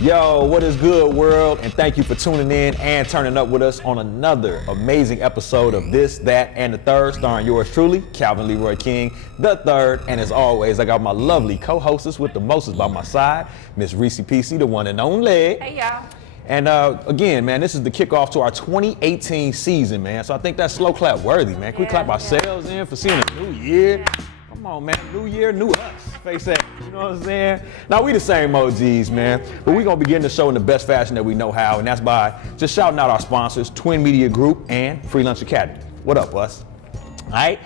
Yo, what is good, world? And thank you for tuning in and turning up with us on another amazing episode of This, That, and the Third, starring yours truly, Calvin Leroy King, the third. And as always, I got my lovely co-hostess with the mostest by my side, Miss Reese PC, the one and only. Hey, y'all. And again, man, this is the kickoff to our 2018 season, man. So I think that's slow clap worthy, man. Can we clap ourselves in for seeing a new year? Come on, man. New year, new us. Face that. You know what I'm saying? Now, we the same OGs, man. But we're going to begin the show in the best fashion that we know how. And that's by just shouting out our sponsors, Twin Media Group and Free Lunch Academy. What up, us? All right,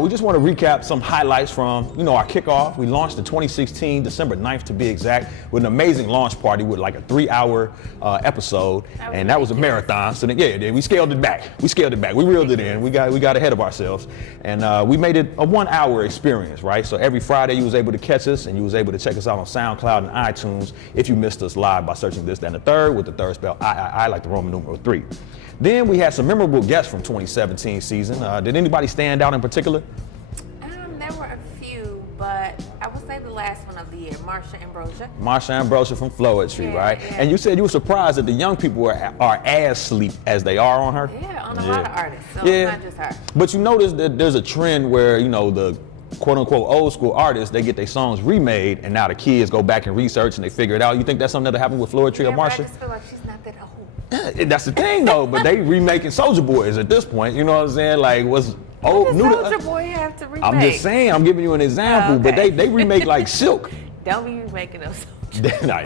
we just want to recap some highlights from, our kickoff. We launched in 2016, December 9th to be exact, with an amazing launch party with like a 3-hour episode, and that was a marathon. So then, we scaled it back. We reeled it in. We got ahead of ourselves, and we made it a 1-hour experience, right? So every Friday you was able to catch us, and you was able to check us out on SoundCloud and iTunes if you missed us live by searching This, That, and the Third, with the third spell I like the Roman numeral 3. Then we had some memorable guests from 2017 season. Did anybody stand out in particular? There were a few, but I would say the last one of the year, Marsha Ambrosia. Marsha Ambrosia from Floetry, right? Yeah. And you said you were surprised that the young people are as sleep as they are on her? Yeah, on a lot of artists, so it's not just her. But you notice that there's a trend where, the quote-unquote old school artists, they get their songs remade, and now the kids go back and research and they figure it out. You think that's something that'll happen with Floetry or Marsha? I just feel like she's not that old. Yeah, that's the thing, though. But they remaking Soulja Boys at this point. You know what I'm saying? Like, what's old, new? Soulja Boy have to remake? I'm just saying. I'm giving you an example. Okay. But they remake like Silk. Don't be remaking those.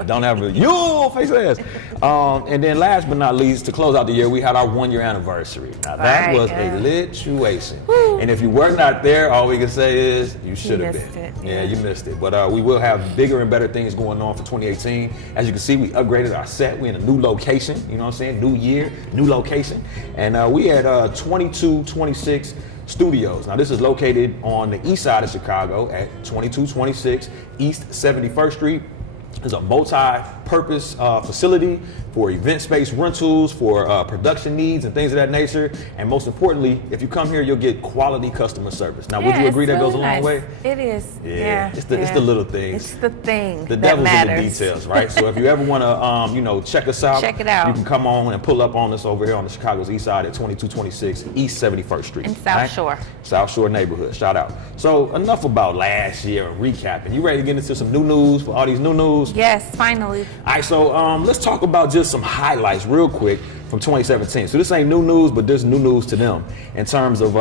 Don't have you face ass. And then last but not least, to close out the year, we had our 1-year anniversary. Now that was a lituation. And if you were not there, all we can say is you should have been. Yeah, you missed it. But we will have bigger and better things going on for 2018. As you can see, we upgraded our set. We're in a new location. You know what I'm saying? New year, new location. And we had 2226 Studios. Now this is located on the east side of Chicago at 2226 East 71st Street. It's a multi-purpose facility for event space rentals, for production needs and things of that nature. And most importantly, if you come here, you'll get quality customer service. Now, would you agree that goes a long way? It is. Yeah. It's the little things. It's the thing The that devil's matters. in the details, right? So if you ever want to, check us out, Check it out. You can come on and pull up on us over here on the Chicago's east side at 2226 East 71st Street. In South Shore. South Shore neighborhood. Shout out. So enough about last year and recapping. You ready to get into some new news for all these new news? Yes, finally. All right, so let's talk about just some highlights real quick from 2017. So this ain't new news, but there's new news to them in terms of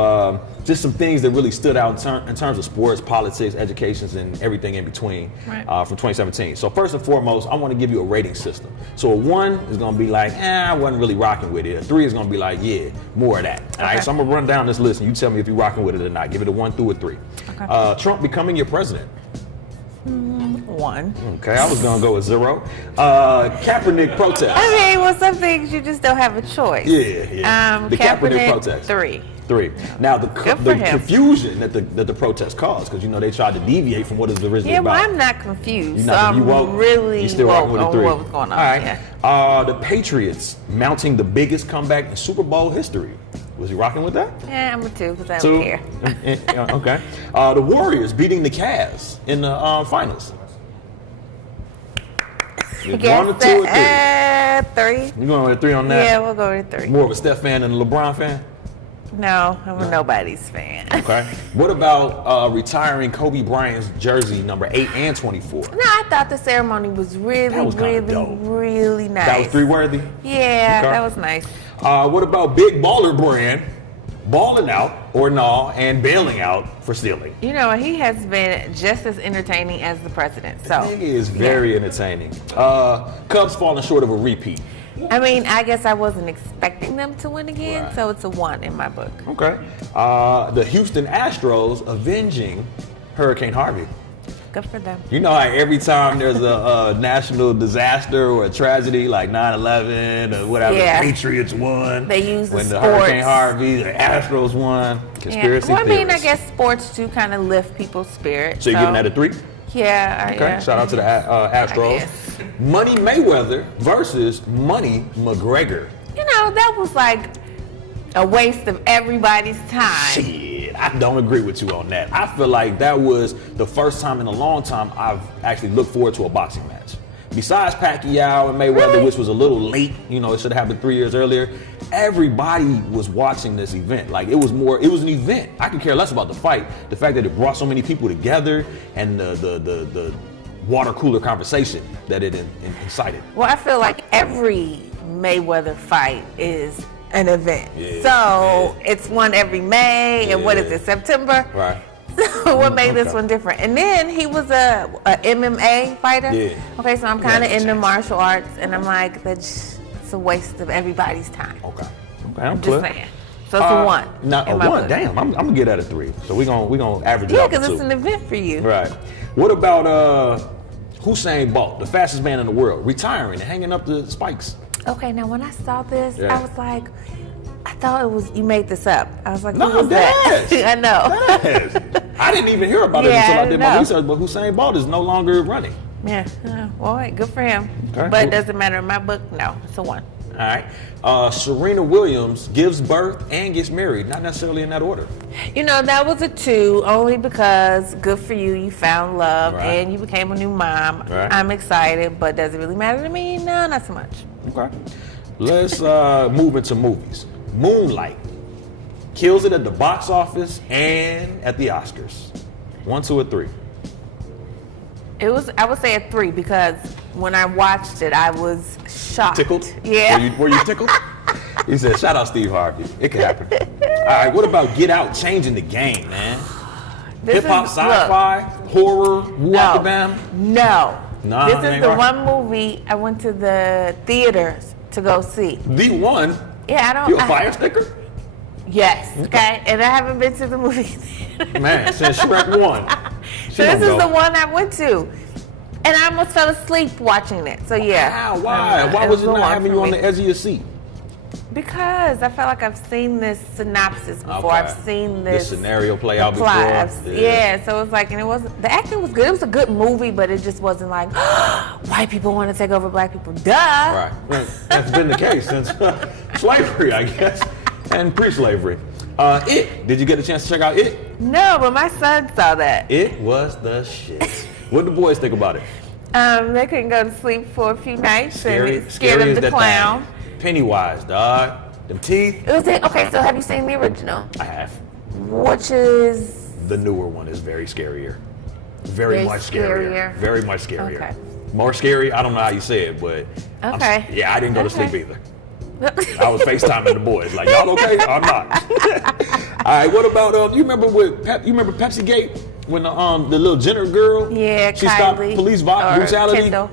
just some things that really stood out in terms of sports, politics, education, and everything in between from 2017. So first and foremost, I want to give you a rating system. So a 1 is going to be like, I wasn't really rocking with it. A 3 is going to be like, yeah, more of that. All right, so I'm going to run down this list and you tell me if you're rocking with it or not. Give it a 1 through a 3. Okay. Trump becoming your president. 1. Okay, I was gonna go with 0. Kaepernick protest. I mean, well, some things you just don't have a choice. Yeah. The Kaepernick protest. 3. 3. Now the for him. confusion that the protest caused, because they tried to deviate from what it was originally Yeah, about. well, I'm not confused. You're not- so you woke? I'm really You still rocking with a woke 3? on what was going on. All right. Yeah. The Patriots mounting the biggest comeback in Super Bowl history. Was he rocking with that? Yeah, I'm a 2 because I 2. don't care. Okay. The Warriors beating the Cavs in the finals. It's 1 or 2 or 3. 3. You going with a 3 on that? Yeah, we'll go with 3. More of a Steph fan than a LeBron fan? No, I'm a nobody's fan. Okay. What about retiring Kobe Bryant's jersey number 8 and 24? No, I thought the ceremony was really, That was kinda dope. really nice. That was 3 worthy? Yeah, Okay. that was nice. What about Big Baller Brand balling out and bailing out for stealing? He has been just as entertaining as the president. So Nigga is very entertaining. Cubs falling short of a repeat. I mean, I guess I wasn't expecting them to win again, Right. so it's a 1 in my book. Okay. The Houston Astros avenging Hurricane Harvey. Good for them. You know how every time there's a national disaster or a tragedy like 9/11 or whatever, Yeah. the Patriots won. They use the when the sports. Hurricane Harvey, the Astros won. Conspiracy Well, I mean, I theorists. guess sports do kind of lift people's spirits. So you're giving that a 3? Yeah. Okay. Yeah. Shout out to the Astros. guess. Money Mayweather versus Money McGregor. That was like a waste of everybody's time. Shit, I don't agree with you on that. I feel like that was the first time in a long time I've actually looked forward to a boxing match. besides Pacquiao and Mayweather, Really? which was a little late, you know, it should have happened 3 years earlier. Everybody was watching this event. Like it was an event. I could care less about the fight. The fact that it brought so many people together and the water cooler conversation that it incited. Well, I feel like every Mayweather fight is an event. Yeah, So it's one every May, and what is Yeah. it, September? Right. So what made this okay. one different? And then he was a MMA fighter. Yeah. Okay, so I'm kind of Yeah, into chance. martial arts, and I'm like, it's a waste of everybody's time. Okay. I'm Just clear. saying. So it's a one. Now, in a my one. book. Damn, I'm gonna get that a 3. So we gonna average it Yeah, out to because 2. it's an event for you. Right. What about Usain Bolt, the fastest man in the world, retiring and hanging up the spikes? Okay, now when I saw this, Yeah. I was like, I thought it was, you made this up. I was like, No, who was that? that is. I know. Yes. I didn't even hear about it Yeah, until I I did know. my research, but Usain Bolt is no longer running. Yeah. Well, hey, good for him. Okay, But cool. it doesn't matter in my book. No, it's a 1. All right. Serena Williams gives birth and gets married, not necessarily in that order. You know, that was a 2 only because good for you. You found love Right. and you became a new mom. Right. I'm excited, but does it really matter to me? No, not so much. Okay. Let's move into movies. Moonlight kills it at the box office and at the Oscars. 1, 2, or 3. I would say a 3 because when I watched it, I was shocked. Tickled? Yeah. Were you tickled? He said, shout out Steve Harvey. It could happen. All right, what about Get Out changing the game, man? This Hip hop, is- sci-fi, horror, No. Wacabam? No. Nah, This it is ain't the right. one movie I went to the theaters to go see. The one? Yeah, I don't. You a fire sticker? Yes. Okay. And I haven't been to the movie. Man, since Shrek 1. So this is the one I went to. And I almost fell asleep watching it. So yeah. Why? Why was it the not one having for you on me. the edge of your seat? Because I felt like I've seen this synopsis before. Okay. I've seen This this scenario play out before. plot. Yeah. Yeah, so it's like, and it wasn't, the acting was good. It was a good movie, but it just wasn't like, white people want to take over black people. Duh. Right. Well, that's been the case since slavery, I guess, and pre-slavery. It. Did you get a chance to check out It? No, but my son saw that. It was the shit. What did the boys think about it? They couldn't go to sleep for a few nights and it scared scary them as to that clown. thing. Pennywise, dog. Them teeth. It was it. Okay, so have you seen the original? I have. Which is The newer one is very scarier. Very Very much scarier. scarier. Very much scarier. Okay. More scary. I don't know how you say it, but Okay. Yeah, I didn't go to sleep Okay. either. I was FaceTiming the boys, like, y'all okay? I'm not. All right, what about you remember you remember Pepsi Gate when the little Jenner girl? Yeah, she stopped Kylie, police or brutality. Kendall.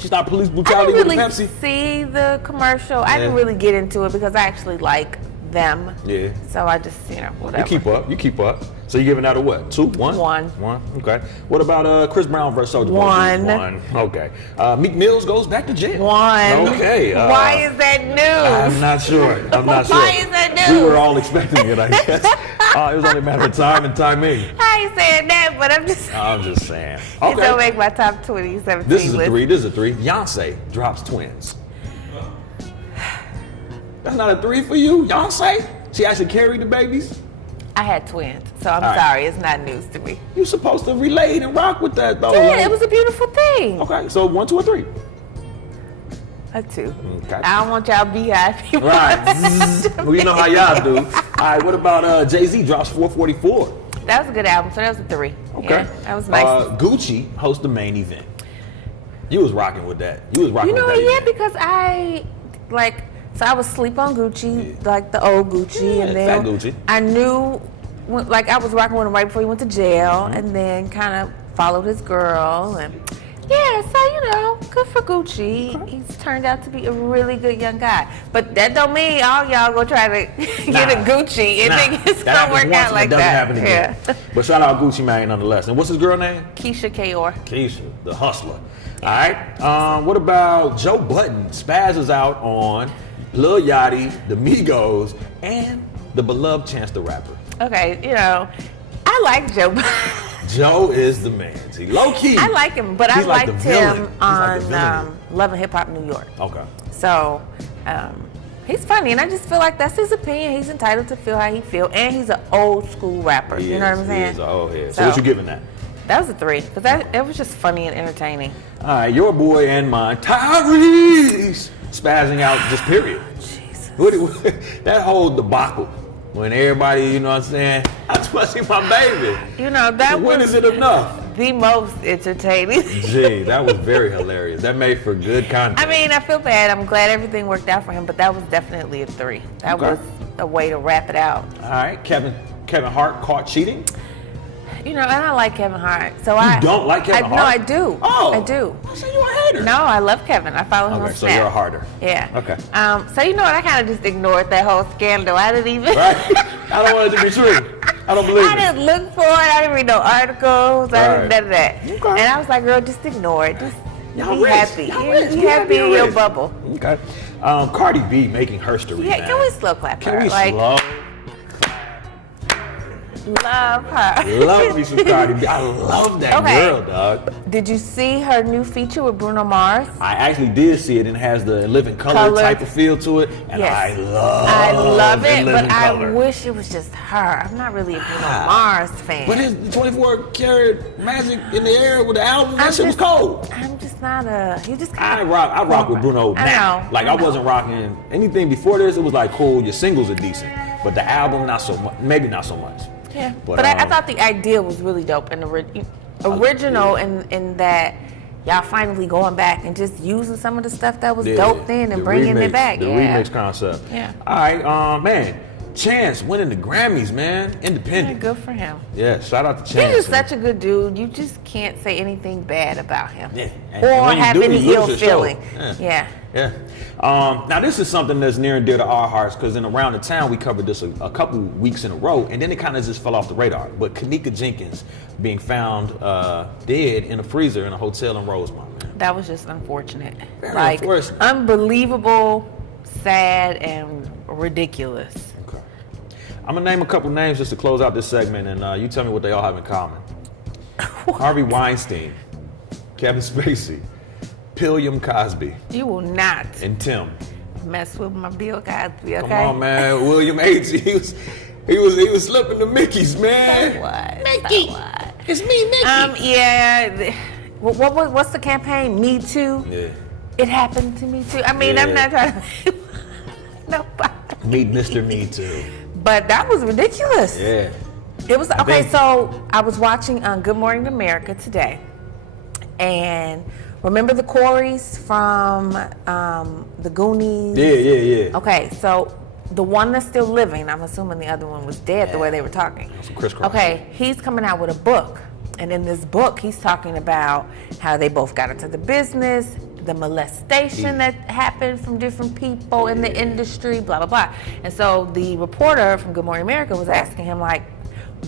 She stopped police I brutality didn't with really Pepsi. see the commercial. I didn't Yeah. really get into it because I actually like them. Yeah. So I just, whatever. You keep up. So you giving that a what? 2, 1? 1. 1. Okay. What about Chris Brown versus Soulja Boy? 1. 1. Okay. Meek Mills goes back to jail. 1. Okay. Why is that news? I'm not sure. I'm not sure. Why is that We news? were all expecting it, I guess. It was only a matter of time and timing. I ain't saying that, but I'm just. I'm just saying. It don't Okay. make my top 2017 This is a list. 3. This is a 3. Beyonce drops twins. That's not a 3 for you, Beyonce? She actually carried the babies? I had twins, so I'm All right. sorry. It's not news to me. You supposed to relate and rock with that, though. Yeah, like- it was a beautiful thing. Okay, so 1, 2, or 3. A 2. Okay. I don't want y'all beehive people. Right. Zzz. Well, you know how y'all do. All right, what about Jay-Z drops 444? That was a good album, so that was a 3. Okay. Yeah, that was nice. Gucci hosts the main event. You was rocking with that. You was rocking You know, with that yeah, event. because so I would sleep on Gucci, like the old Gucci, Yeah, and then fat Gucci. I knew, I was rocking with him right before he went to jail, Mm-hmm. and then kind of followed his girl, and yeah, so good for Gucci. He's turned out to be a really good young guy, but that don't mean all y'all go try to get a Gucci and think it's that gonna work happens once out and like it doesn't that. happen again. Yeah. But shout out Gucci Mane nonetheless. And what's his girl name? Keisha Kaur. Keisha, the hustler. All right. What about Joe Budden spazzes out on Lil Yachty, the Migos, and the beloved Chance the Rapper? Okay, I like Joe. Joe is the man. See, low key. I like him, but I he's like liked the villain. him He's like the on villain. Love and Hip Hop New York. Okay. So he's funny, and I just feel like that's his opinion. He's entitled to feel how he feel, and he's an old school rapper. You know what I'm saying? He is an old head. So what you giving that? That was a 3 because it was just funny and entertaining. All right, your boy and mine, Tyrese, spazzing out just period. Jesus. That whole debacle when everybody, you know what I'm saying, I just want to see my baby. You know, that When was is it enough? the most entertaining. Gee, that was very hilarious. That made for good content. I mean, I feel bad. I'm glad everything worked out for him, but that was definitely a 3. That Okay. was a way to wrap it out. All right, Kevin Hart caught cheating. You know, and I like Kevin Hart. So You don't like Kevin Hart? No, I do. Oh, I do. I said you a hater. No, I love Kevin. I follow him on Okay, so Snap. you're a harder. Yeah. Okay. So you know what? I kind of just ignored that whole scandal. I didn't even. Right? I don't want it to be true. I don't believe I it. didn't look for it. I didn't read no articles. I Right. didn't none of that. Okay. And I was like, girl, just ignore it. Just Y'all be rich. happy. Y'all rich. Be We happy in rich. your bubble. Okay. Cardi B making history. Yeah, man. can we slow clap Can her? we Like, slow? love her. Love me some Cardi B. I love that Okay. girl, dog. Did you see her new feature with Bruno Mars? I actually did see it, and it has the living color type of feel to it, and Yes. I I love the it, but living I color. wish it was just her. I'm not really a Bruno Mars fan. But his 24 karat magic in the air with the album, that I'm shit was just- cold. I'm just not a. You just I kind rock with Bruno I now. know, Like I I know. wasn't rocking anything before this. It was like cool. Your singles are decent, but the album not so much. Maybe not so much. Yeah, But, but I thought the idea was really dope and original in that y'all finally going back and just using some of the stuff that was dope then and the bringing remix, it back. The Yeah. remix concept. Yeah. All right, man. Chance winning the Grammys, man. Yeah, Independent. good for him. Yeah, shout out to He's Chance. just man. such a good dude. You just can't say anything bad about him. Yeah. And Or when you have do, any you ill lose your show. feeling. Yeah. Yeah. Now this is something that's near and dear to our hearts because in Around the Town we covered this a couple weeks in a row, and then it kind of just fell off the radar. But Kanika Jenkins being found dead in a freezer in a hotel in Rosemont. Man. That was just unfortunate. Very Like unfortunate. unbelievable, sad, and ridiculous. Okay. I'm gonna name a couple names just to close out this segment, and you tell me what they all have in common. Harvey Weinstein, Kevin Spacey, William Cosby, You will not and Tim. mess with my Bill Cosby, okay? Come on, man. William H. He was slipping the Mickeys, man. So what? Mickey. So what? It's me, Mickey. Yeah. What's the campaign? Me Too? Yeah. It happened to me too. I mean, I'm Yeah. not trying to nobody. Meet Mr. Me Too. But that was ridiculous. Yeah. It was okay. think- So I was watching Good Morning America today, and remember the Coreys from the Goonies? Yeah. Okay, so the one that's still living, I'm assuming the other one was dead the way they were talking. Some crisscross. Okay, he's coming out with a book. And in this book, he's talking about how they both got into the business, the molestation that happened from different people in the industry, blah, blah, blah. And so the reporter from Good Morning America was asking him, like,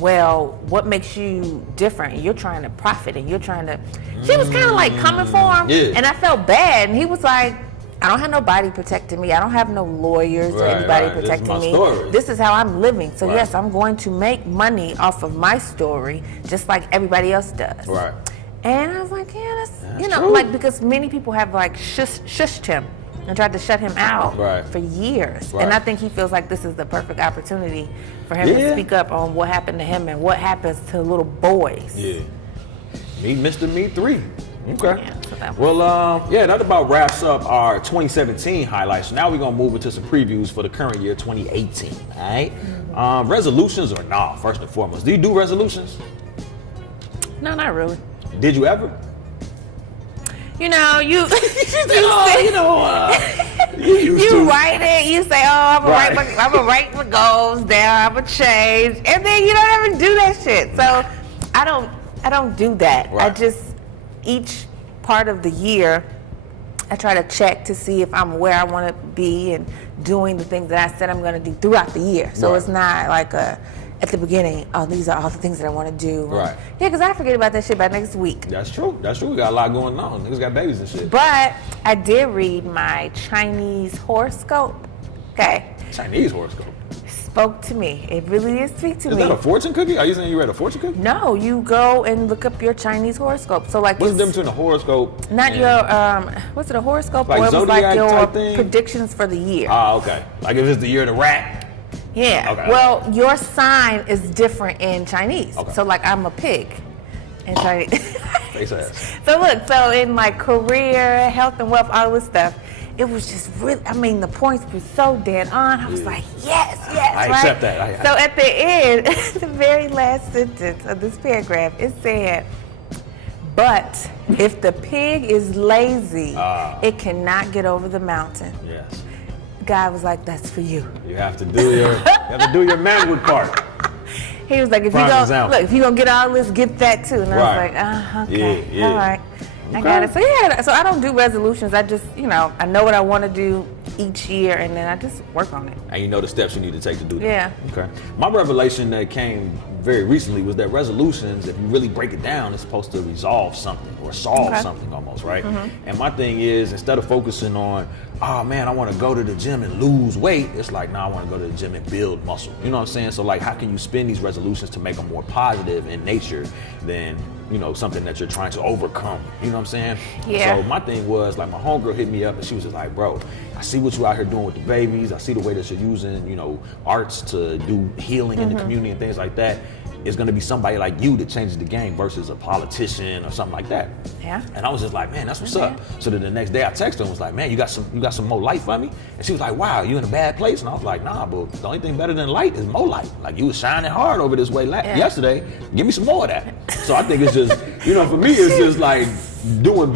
well, what makes you different? You're trying to profit and you're trying to. She was kind of like coming for him. Yeah. And I felt bad. And he was like, I don't have nobody protecting me. I don't have no lawyers or Right, anybody right. This is protecting my me. story. This is how I'm living. So Right. yes, I'm going to make money off of my story, just like everybody else does. Right. And I was like, yeah, that's true. like because many people have like shushed him and tried to shut him out Right. for years. Right. And I think he feels like this is the perfect opportunity for him Yeah. to speak up on what happened to him and what happens to little boys. Yeah. Meet Mr. Me 3. Okay. Yeah, so that was- Well, that about wraps up our 2017 highlights. So now we're going to move into some previews for the current year, 2018. All right? Resolutions or nah, first and foremost. Do you do resolutions? No, not really. Did you ever? You know, you You used you to. write it. You say, "Oh, I'm Right. gonna write my goals down. I'm gonna change," and then you don't ever do that shit. So I don't do that. I Right. just each part of the year, I try to check to see if I'm where I want to be and doing the things that I said I'm gonna do throughout the year. So Right. it's not like at the beginning, oh, these are all the things that I want to do. Right. Yeah, because I forget about that shit by next week. That's true. We got a lot going on. Niggas got babies and shit. But I did read my Chinese horoscope. Okay. Chinese horoscope. Spoke to me. It really did speak to Is me. that a fortune cookie? Are you saying you read a fortune cookie? No, you go and look up your Chinese horoscope. So like What's the it's difference between a horoscope? not and- your what's it, a horoscope? Like or it was like zodiac your type thing? predictions for the year. Ah, okay. Like if it's the year of the rat. Yeah. Okay. Well, your sign is different in Chinese. Okay. So like I'm a pig. And try to Face ass. So look, so in my career, health and wealth, all this stuff, it was just really, I mean, the points were so dead on. I was like, yes, I right? accept that. So at the end, the very last sentence of this paragraph, it said, but if the pig is lazy, it cannot get over the mountain. Yes. God was like, that's for you. You have to do your manhood part. He was like, if you're gonna get all this, get that too. And I was like, okay, Yeah. all right. I got it. So yeah, so I don't do resolutions. I just, I know what I want to do each year, and then I just work on it. And you know the steps you need to take to do that. Yeah. Okay. My revelation that came very recently was that resolutions, if you really break it down, is supposed to resolve something or solve something almost, right? And my thing is, instead of focusing on, oh man, I want to go to the gym and lose weight, it's like, no, I want to go to the gym and build muscle. You know what I'm saying? So like, how can you spin these resolutions to make them more positive in nature than, something that you're trying to overcome? You know what I'm saying? Yeah. So my thing was, like, my homegirl hit me up and she was just like, bro, I see what you out here doing with the babies. I see the way that you're using, arts to do healing in the community and things like that. It's going to be somebody like you that changes the game versus a politician or something like that. Yeah. And I was just like, man, that's what's up. So then the next day I texted her and was like, man, you got some more light for me? And she was like, wow, you in a bad place? And I was like, nah, but the only thing better than light is more light. Like, you was shining hard over this way yesterday. Give me some more of that. So I think it's just, for me, it's just like doing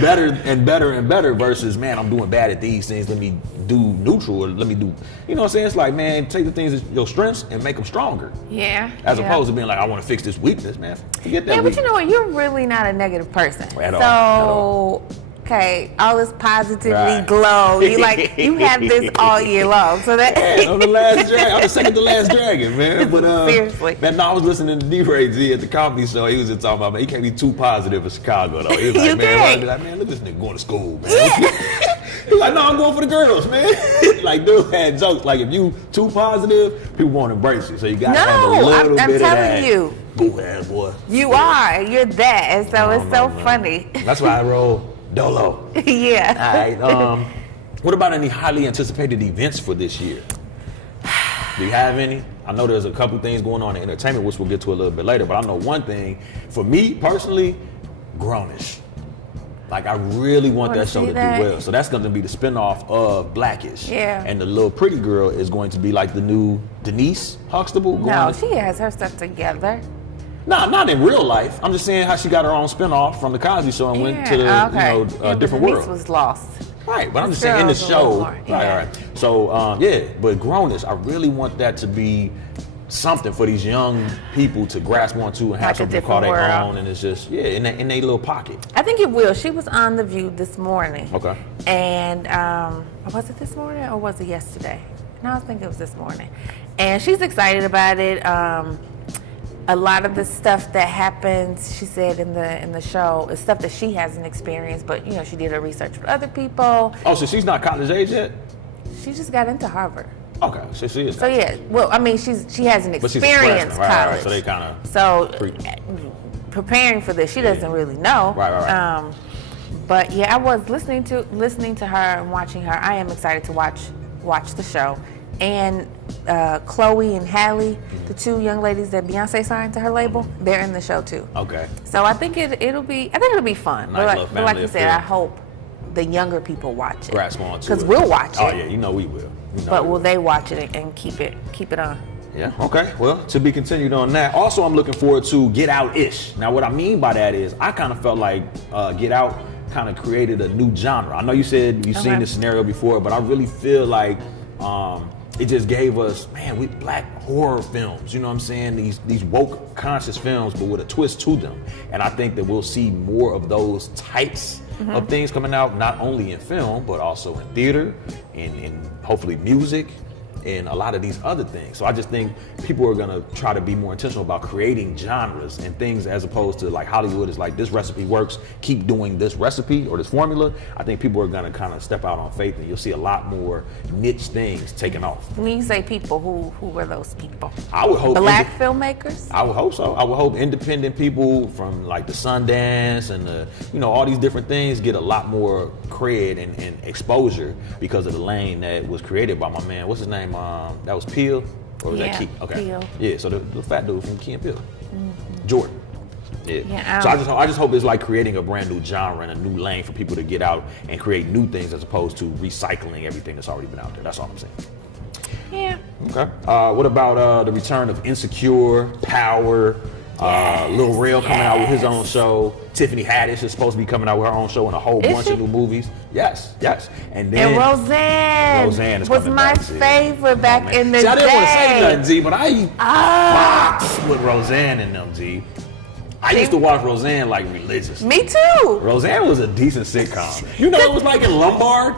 better and better and better versus, man, I'm doing bad at these things. Let me do neutral, or let me do, you know what I'm saying? It's like, man, take the things, your strengths, and make them stronger. Yeah. As opposed to being like, I want to fix this weakness, man. Forget that. Yeah, but weakness. you know what? You're really not a negative person. At all. Okay, all this positively glow. You have this all year long. So that I'm the last dragon. I'm the second to last dragon, man. But seriously, man, no, I was listening to D-Ray Z at the comedy show. He was just talking about, man, he can't be too positive in Chicago though. He was like, man, look at this nigga going to school, man. Yeah. He was like, no, I'm going for the girls, man. Like, dude had jokes. Like, if you too positive, people won't embrace you. So you gotta have a little bit of that. I'm telling you. Go ahead, boy. You are. You're that. And so it's so funny. That's why I roll dolo. Yeah. All right. What about any highly anticipated events for this year? Do you have any? I know there's a couple things going on in entertainment, which we'll get to a little bit later, but I know one thing, for me personally, Grownish. Like, I really want that show to do well. So that's going to be the spinoff of Blackish. Yeah. And the little pretty girl is going to be like the new Denise Huxtable. No, she has her stuff together. No, not in real life. I'm just saying how she got her own spinoff from the Cosby Show and went to the different world. Denise was lost. Right, but I'm just saying in the show. Right. So, but Grownish, I really want that to be something for these young people to grasp onto and have something to call their own, and it's just in their little pocket. I think it will. She was on The View this morning. Okay. And was it this morning or was it yesterday? No, I think it was this morning. And she's excited about it. A lot of the stuff that happens, she said in the show, is stuff that she hasn't experienced, but she did her research with other people. Oh, so she's not college age yet? She just got into Harvard. Okay, so she is. So yeah, well, I mean, she hasn't experienced college. Right, so they kind of preparing for this, she doesn't really know. Right. But yeah, I was listening to her and watching her. I am excited to watch the show. And Chloe and Halle, the two young ladies that Beyonce signed to her label, they're in the show too. Okay. So I think it'll be fun. Nice, but like you said, I hope the younger people watch it. Grasp on to it. Because we'll watch it. Oh yeah, we will. But will they watch it and keep it on? Yeah, okay. Well, to be continued on that. Also, I'm looking forward to Get Out-ish. Now, what I mean by that is I kind of felt like Get Out kind of created a new genre. I know you said you've seen this scenario before, but I really feel like it just gave us, we black horror films, you know what I'm saying? These woke conscious films, but with a twist to them. And I think that we'll see more of those types of things coming out, not only in film, but also in theater, in hopefully music, and a lot of these other things. So I just think people are gonna try to be more intentional about creating genres and things, as opposed to like Hollywood is like, this recipe works, keep doing this recipe or this formula. I think people are gonna kind of step out on faith, and you'll see a lot more niche things taking off. When you say people, who were those people? I would hope Black filmmakers? I would hope so. I would hope independent people from like the Sundance and all these different things get a lot more cred and exposure because of the lane that was created by my man. What's his name? That was Peele, or was that Key? Okay. Peele. Yeah, so the fat dude from Key and Peele. Jordan. Yeah. Yeah, So I just hope it's like creating a brand new genre and a new lane for people to get out and create new things as opposed to recycling everything that's already been out there. That's all I'm saying. Yeah. Okay. What about the return of Insecure, Power, Lil Rel coming out with his own show? Tiffany Haddish is supposed to be coming out with her own show and a whole bunch of new movies. Yes. And then Roseanne is was coming my back, Z. favorite back in the See, I didn't want to day. say nothing, Z, but I box with Roseanne and them, Z. I used to watch Roseanne like religiously. Me too. Roseanne was a decent sitcom. You know what it was like in Lombard?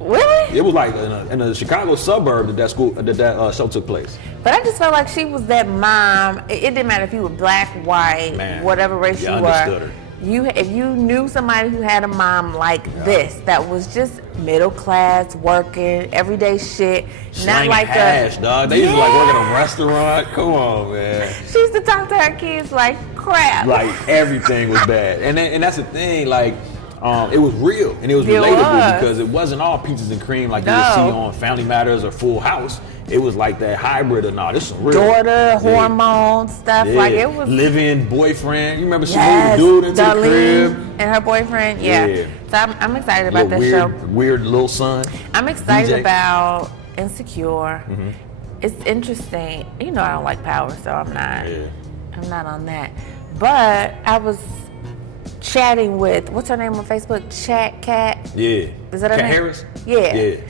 Really? It was like in a Chicago suburb that show took place. But I just felt like she was that mom. It didn't matter if you were black, white, Man, whatever race you understood were. her. If you knew somebody who had a mom like this, that was just middle class, working, everyday shit, not Slanging like hash, dog. They used to like work at a restaurant. Come on, man. She used to talk to her kids like crap. Like everything was bad, and that's the thing. Like, it was real and it was relatable because it wasn't all peaches and cream like you would see on Family Matters or Full House. It was like that hybrid or not. This is some real daughter, hormones, stuff. Yeah. Like it was living boyfriend. You remember she moved the dude into the crib and her boyfriend. Yeah. So I'm excited about that show. Weird little son. I'm excited DJ. about Insecure. It's interesting. You know I don't like Power, so I'm not. Yeah. I'm not on that. But I was chatting with what's her name on Facebook? Chat Cat. Yeah. Is that her Cat name? Harris? Yeah. Yeah.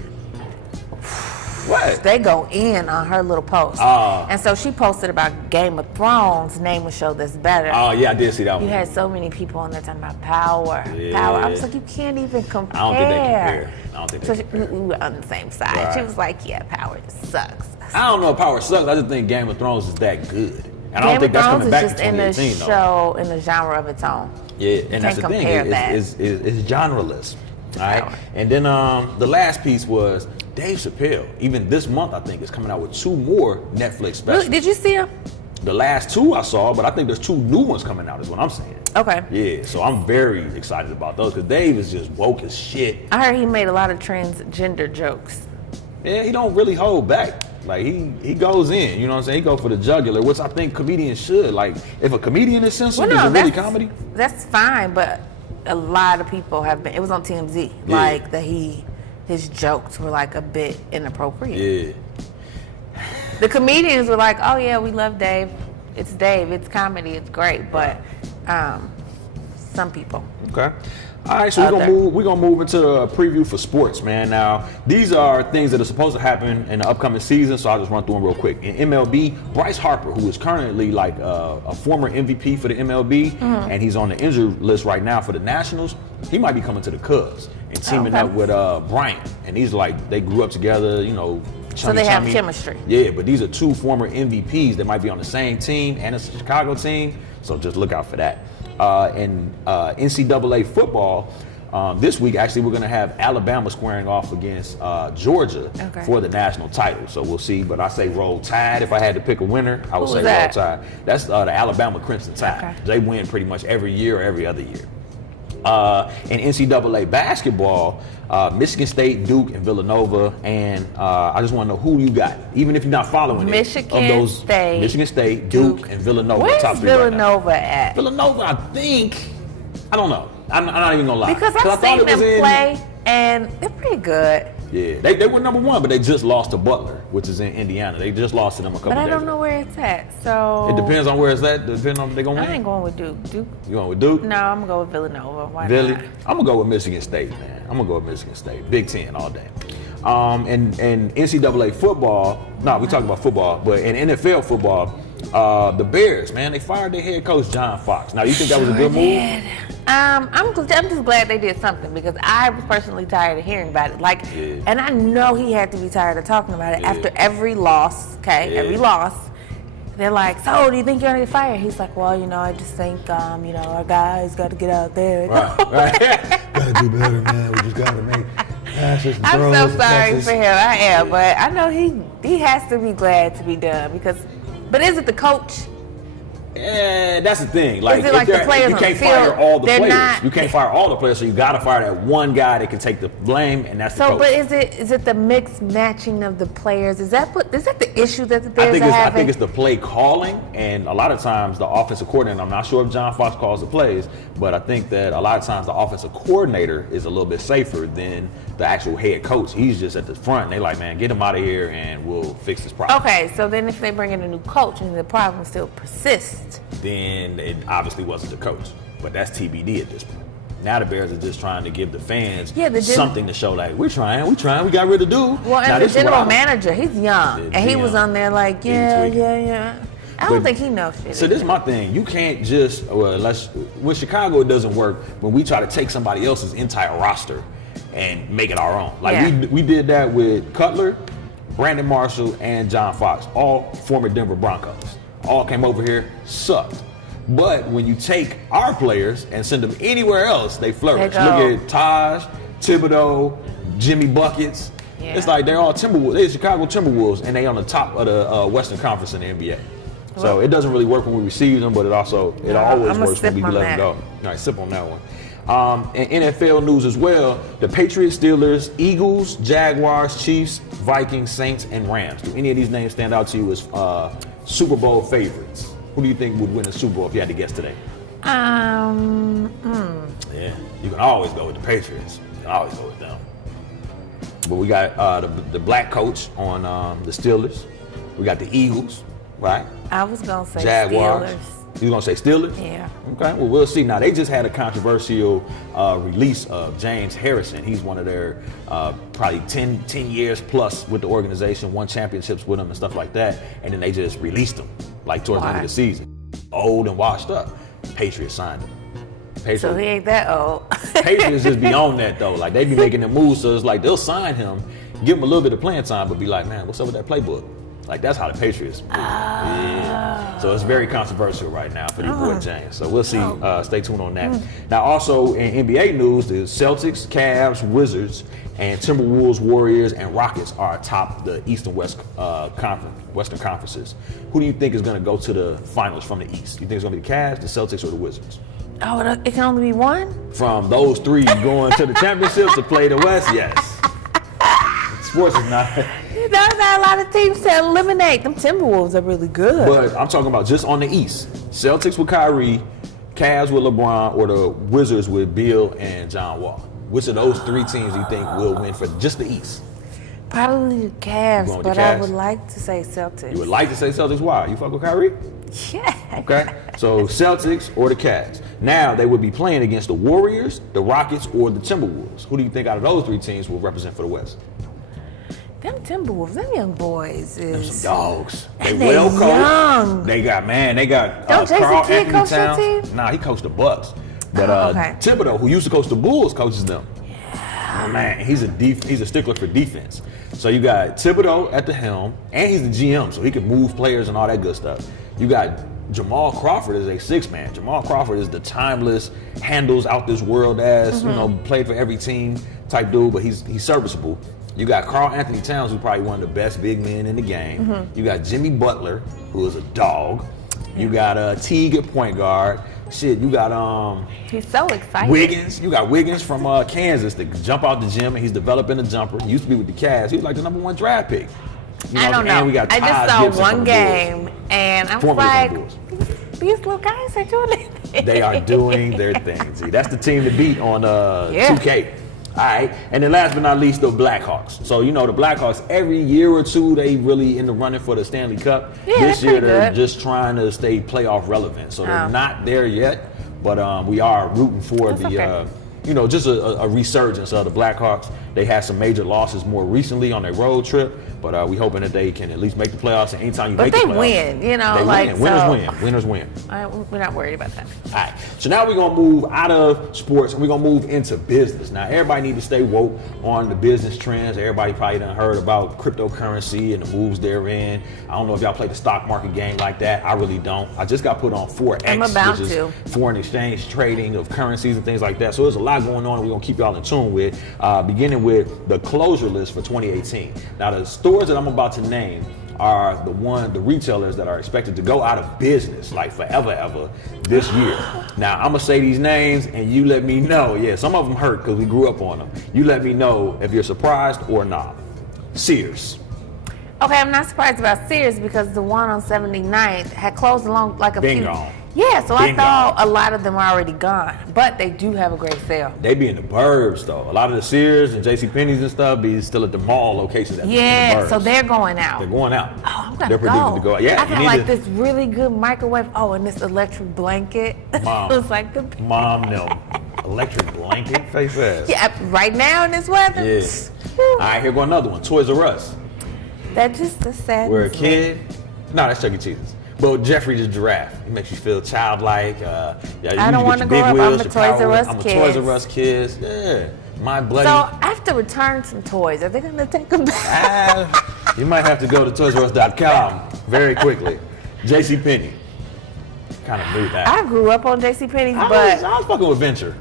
What? They go in on her little post. And so she posted about Game of Thrones, name a show that's better. Oh, yeah, I did see that one. You had so many people on there talking about Power. Yeah. Power. I was like, you can't even compare. I don't think they compare. I don't think So they compare. we were on the same side. Right. She was like, yeah, Power sucks. I don't know if Power sucks. I just think Game of Thrones is that good. And I don't Game think of that's Thrones coming is back in just in the 2018, though. show, in the genre of its own. Yeah, and that's the can't thing. compare that. It's genreless. All right. Power. And then the last piece was Dave Chappelle. Even this month, I think, is coming out with 2 more Netflix specials. Really? Did you see him? The last 2 I saw, but I think there's 2 new ones coming out, is what I'm saying. Okay. Yeah, so I'm very excited about those because Dave is just woke as shit. I heard he made a lot of transgender jokes. Yeah, he don't really hold back. Like he goes in, you know what I'm saying? He go for the jugular, which I think comedians should. Like if a comedian is censored, is it really comedy? That's fine, but a lot of people have been. It was on TMZ, Yeah. like that his jokes were like a bit inappropriate. Yeah. The comedians were like, "Oh yeah, we love Dave. It's Dave. It's comedy. It's great." But some people. Okay. All right, so we're gonna move into the preview for sports, man. Now, these are things that are supposed to happen in the upcoming season, so I'll just run through them real quick. In MLB, Bryce Harper, who is currently like a former MVP for the MLB, and he's on the injured list right now for the Nationals, he might be coming to the Cubs and teaming up with Bryant. And these like they grew up together, you know. So they have chemistry. Yeah, but these are 2 former MVPs that might be on the same team and it's a Chicago team, so just look out for that. In NCAA football, this week actually we're going to have Alabama squaring off against Georgia for the national title. So we'll see, but I say Roll Tide. If I had to pick a winner, I would say Roll Tide. That's the Alabama Crimson Tide. They win pretty much every year or every other year. In NCAA basketball, Michigan State, Duke, and Villanova, and I just want to know who you got, even if you're not following Michigan State, Duke, and Villanova. Where's top 3 Villanova right now. at? Villanova, I think, I don't know. I'm not even gonna lie. Because I've seen them play, and they're pretty good. Yeah, they were number 1, but they just lost to Butler, which is in Indiana. They just lost to them a couple days ago. But I don't know where it's at, so... It depends on where it's at. Depending on if they're going to win. I ain't going with Duke. You going with Duke? No, I'm going to go with Villanova. Why Really? not? I'm going to go with Michigan State, man. I'm going to go with Michigan State. Big Ten all day. And NCAA football, we talking about football, but in NFL football, the Bears, man, they fired their head coach, John Fox. Now, you think that was a good move? I'm just glad they did something because I was personally tired of hearing about it. And I know he had to be tired of talking about it after every loss, every loss. They're like, so do you think you're going to get fired? He's like, well, I just think, our guys got to get out there. Right. Got to do better, man. We just got to make passes and I'm throws so and sorry catches. for him. I am, but I know he has to be glad to be done but is it the coach? That's the thing. Like, Is it like the players you on can't the field, fire all the they're players. not- You can't fire all the players, so you got to fire that one guy that can take the blame, and that's the So, coach. but is it the mixed matching of the players? Is that the issue that the Bears I are having? think it's the play calling, and a lot of times the offensive coordinator. I'm not sure if John Fox calls the plays, but I think that a lot of times the offensive coordinator is a little bit safer than the actual head coach. He's just at the front, and they like, man, get him out of here, and we'll fix this problem. Okay, so then if they bring in a new coach and the problem still persists, Then it obviously wasn't the coach, but that's TBD at this point. Now the Bears are just trying to give the fans something to show, like, we're trying, we got rid of dude. well, now, and the this is what general I- manager, he's young, and he was on there like, yeah. I don't But- think he knows shit. So this is my thing. You can't just, with Chicago, it doesn't work when we try to take somebody else's entire roster and make it our own. Like we did that with Cutler, Brandon Marshall, and John Fox, all former Denver Broncos. All came over here, sucked. But when you take our players and send them anywhere else, they flourish. They go. Look at Taj, Thibodeau, Jimmy Buckets. Yeah. It's like they're all Timberwolves. They're Chicago Timberwolves, and they on the top of the Western Conference in the NBA. So it doesn't really work when we receive them, but it always I'ma works when sip we on let them that. go. All right, sip on that one. And NFL news as well, the Patriots, Steelers, Eagles, Jaguars, Chiefs, Vikings, Saints, and Rams. Do any of these names stand out to you as Super Bowl favorites? Who do you think would win the Super Bowl if you had to guess today? Yeah, you can always go with the Patriots. You can always go with them. But we got the black coach on the Steelers. We got the Eagles, right? I was gonna say Jaguars. Steelers. You gonna say Steelers? Yeah. Okay. Well, we'll see. Now they just had a controversial release of James Harrison. He's one of their probably 10 years plus with the organization, won championships with them and stuff like that. And then they just released him like towards the end of the season. Old and washed up. Patriots signed him. Patriots, So he ain't that old. Patriots is beyond that though. Like they be making the moves, so it's like they'll sign him, give him a little bit of playing time, but be like, man, what's up with that playbook? Like that's how the Patriots. Yeah. So it's very controversial right now for the boy James. So we'll see. Stay tuned on that. Now also in NBA news, the Celtics, Cavs, Wizards, and Timberwolves, Warriors, and Rockets are atop the East and West Western conferences. Who do you think is going to go to the finals from the East? You think it's going to be the Cavs, the Celtics, or the Wizards? Oh, it can only be one? From those three going to the championships to play the West, yes. Sports is not. There's not a lot of teams to eliminate. Them Timberwolves are really good. But I'm talking about just on the East. Celtics with Kyrie, Cavs with LeBron, or the Wizards with Bill and John Wall. Which of those three teams do you think will win for just the East? Probably the You Cavs, going with the but I Cavs? would like to say Celtics. You would like to say Celtics. Why? You fuck with Kyrie? Yeah. Okay. So Celtics or the Cavs. Now they would be playing against the Warriors, the Rockets, or the Timberwolves. Who do you think out of those three teams will represent for the West? Them Timberwolves, them young boys is. Some dogs. They And they well coached. young. They got Don't Jason Carl Kidd Anthony coach that Towns. team? Nah, he coached the Bucks. But Okay. Thibodeau, who used to coach the Bulls, coaches them. Oh, man, he's a stickler for defense. So you got Thibodeau at the helm, and he's the GM, so he can move players and all that good stuff. You got Jamal Crawford as a six-man. Jamal Crawford is the timeless, handles out this world ass, played for every team type dude, but he's serviceable. You got Carl Anthony Towns, who's probably one of the best big men in the game. You got Jimmy Butler, who is a dog. You got Teague at point guard. Shit, you got He's so excited. Wiggins. You got Wiggins from Kansas that jump out the gym and he's developing a jumper. He used to be with the Cavs. He was like the #1 draft pick. You I don't know. And we got I Taj just saw Gibson from one the Bulls. game, and I was Formerly like, from the these little guys are doing it. They are doing their thing. See, that's the team to beat on Yeah. 2K. All right, and then last but not least, the Blackhawks. So the Blackhawks every year or two they really in the running for the Stanley Cup. Yeah, This they're year pretty they're good. just trying to stay playoff relevant. So they're Oh. not there yet, but we are rooting for That's the. okay. Just a resurgence of the Blackhawks. They had some major losses more recently on their road trip, but we hoping that they can at least make the playoffs. And anytime you But make they the playoffs, win, they like, win. Winners so- win. Winners win. We're not worried about that. All right, so now we're gonna move out of sports and we're gonna move into business. Now, everybody need to stay woke on the business trends. Everybody probably done heard about cryptocurrency and the moves therein. I don't know if y'all play the stock market game like that. I really don't. I just got put on Forex, I'm about which is to. foreign exchange trading of currencies and things like that. So there's a lot going on, and we're gonna keep y'all in tune with. Beginning with the closure list for 2018. Now, the stores that I'm about to name are the retailers that are expected to go out of business, like forever, ever, this year. Now, I'm gonna say these names, and you let me know. Yeah, some of them hurt because we grew up on them. You let me know if you're surprised or not. Sears. Okay, I'm not surprised about Sears because the one on 79th had closed along like a Been few. gone. Yeah, so Been I thought gone. a lot of them are already gone, but they do have a great sale. They be in the burbs though. A lot of the Sears and JCPenney's and stuff be still at the mall locations. In the Yeah, burbs. so they're going out. They're going out. Oh, I'm gonna They're predicted to go out. Yeah, I you got need like to- this really good microwave. Oh, and this electric blanket. Mom. It was like the Mom, no. Electric blanket, face ass. yeah. Right now in this weather. Yeah. whew, All right, here go another one. Toys R Us. That just the sad. We're a kid. No, that's Chuck E. Cheese's. But Jeffrey the giraffe. He makes you feel childlike. Yeah, I don't wanna grow up. I'm a Toys R Us I'm a kid. Toys R Us kid. Yeah. My bloody. So I have to return some toys. Are they gonna take them back? You might have to go to ToysRUs.com very quickly. JCPenney. Kind of knew that. I grew up on JCPenney's, I but was fucking with Venture.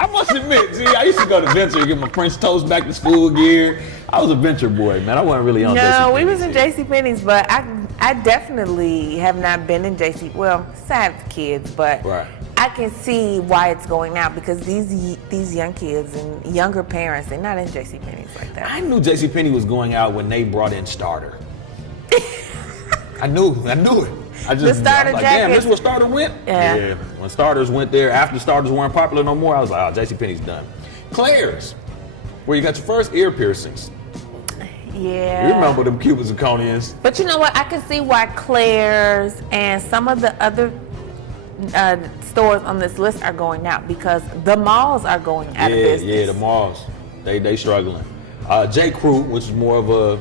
I must admit, see, I used to go to Venture and get my French toast back to school gear. I was a Venture boy, man. I wasn't really on JCPenney. no, we was in JCPenney's, but I definitely have not been in JC. Well, since I have kids, but Right. I can see why it's going out because these young kids and younger parents, they're not in JCPenney's like that. I knew JCPenney was going out when they brought in Starter. I knew it. I just The Starter I was like, damn, this jackets. is where Starter went? Yeah. When Starters went there, after Starters weren't popular no more, I was like, oh, JCPenney's done. Claire's, where you got your first ear piercings. Yeah. You remember them Cuban zirconians? But you know what? I can see why Claire's and some of the other stores on this list are going out because the malls are going out of business. Yeah, the malls. They struggling. J. Crew, which is more of a,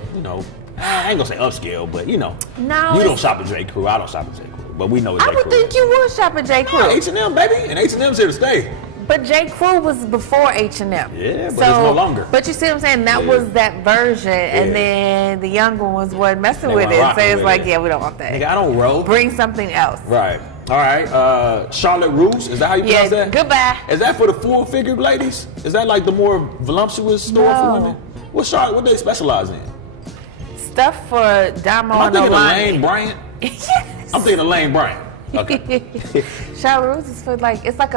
I ain't gonna say upscale, but No, you don't it's- shop at J. Crew. I don't shop at J. Crew, but we know what I J. would Crew think is. you would shop at J. Crew. Yeah, H&M, baby, and H&M's here to stay. But J. Crew was before H&M. Yeah, but it's no longer. But you see what I'm saying? That Yeah. was that version, Yeah. and then the younger ones weren't messing They with weren't it. So rocking it's with like, it. yeah, we don't want that. Nigga, I don't roll. Bring something else. Right. All right. Charlotte Russe, is that how you Yeah, pronounce that? goodbye. Is that for the full-figured ladies? Is that like the more voluptuous store No. for women? What Charlotte? What they specialize in? Stuff for Damo Am I and thinking of Olani. Lane Bryant? Yes. I'm thinking of Lane Bryant. Okay. Charlotte Russe is for like, it's like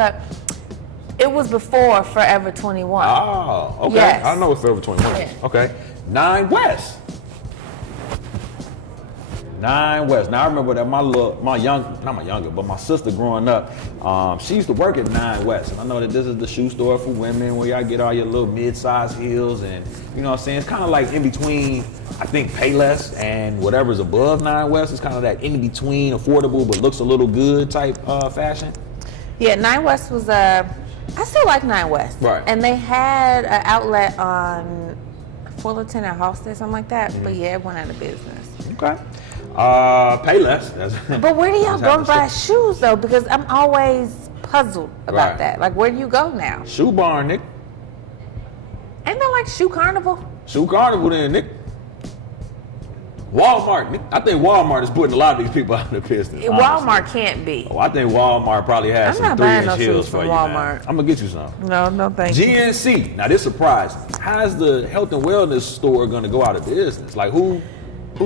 it was before Forever 21. Oh, okay. Yes. I know it's Forever 21. Yeah. Okay. Nine West. Nine West. Now I remember that my sister growing up, she used to work at Nine West. And I know that this is the shoe store for women where y'all get all your little mid-size heels and you know what I'm saying? It's kind of like in between, I think Payless and whatever's above Nine West. It's kind of that in between affordable but looks a little good type fashion. Yeah, Nine West was I still like Nine West. Right. And they had an outlet on Fullerton and Halsted, something like that. Mm-hmm. But yeah, it went out of business. Okay. Payless. But where do y'all Just go happened to buy to- shoes though? Because I'm always puzzled about Right. that. Like, where do you go now? Shoe Barn, Nick. Ain't there like Shoe Carnival? Shoe Carnival then, Nick. Walmart, Nick. I think Walmart is putting a lot of these people out of business. honestly. Walmart can't be. Oh, I think Walmart probably has I'm some not buying 3-inch no heels shoes for from you, Walmart. man. I'm gonna get you some. No, thank you. GNC. Now this surprised me. How's the health and wellness store gonna go out of business? Like who's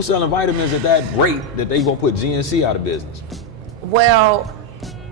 selling vitamins at that rate that they gonna put GNC out of business? Well,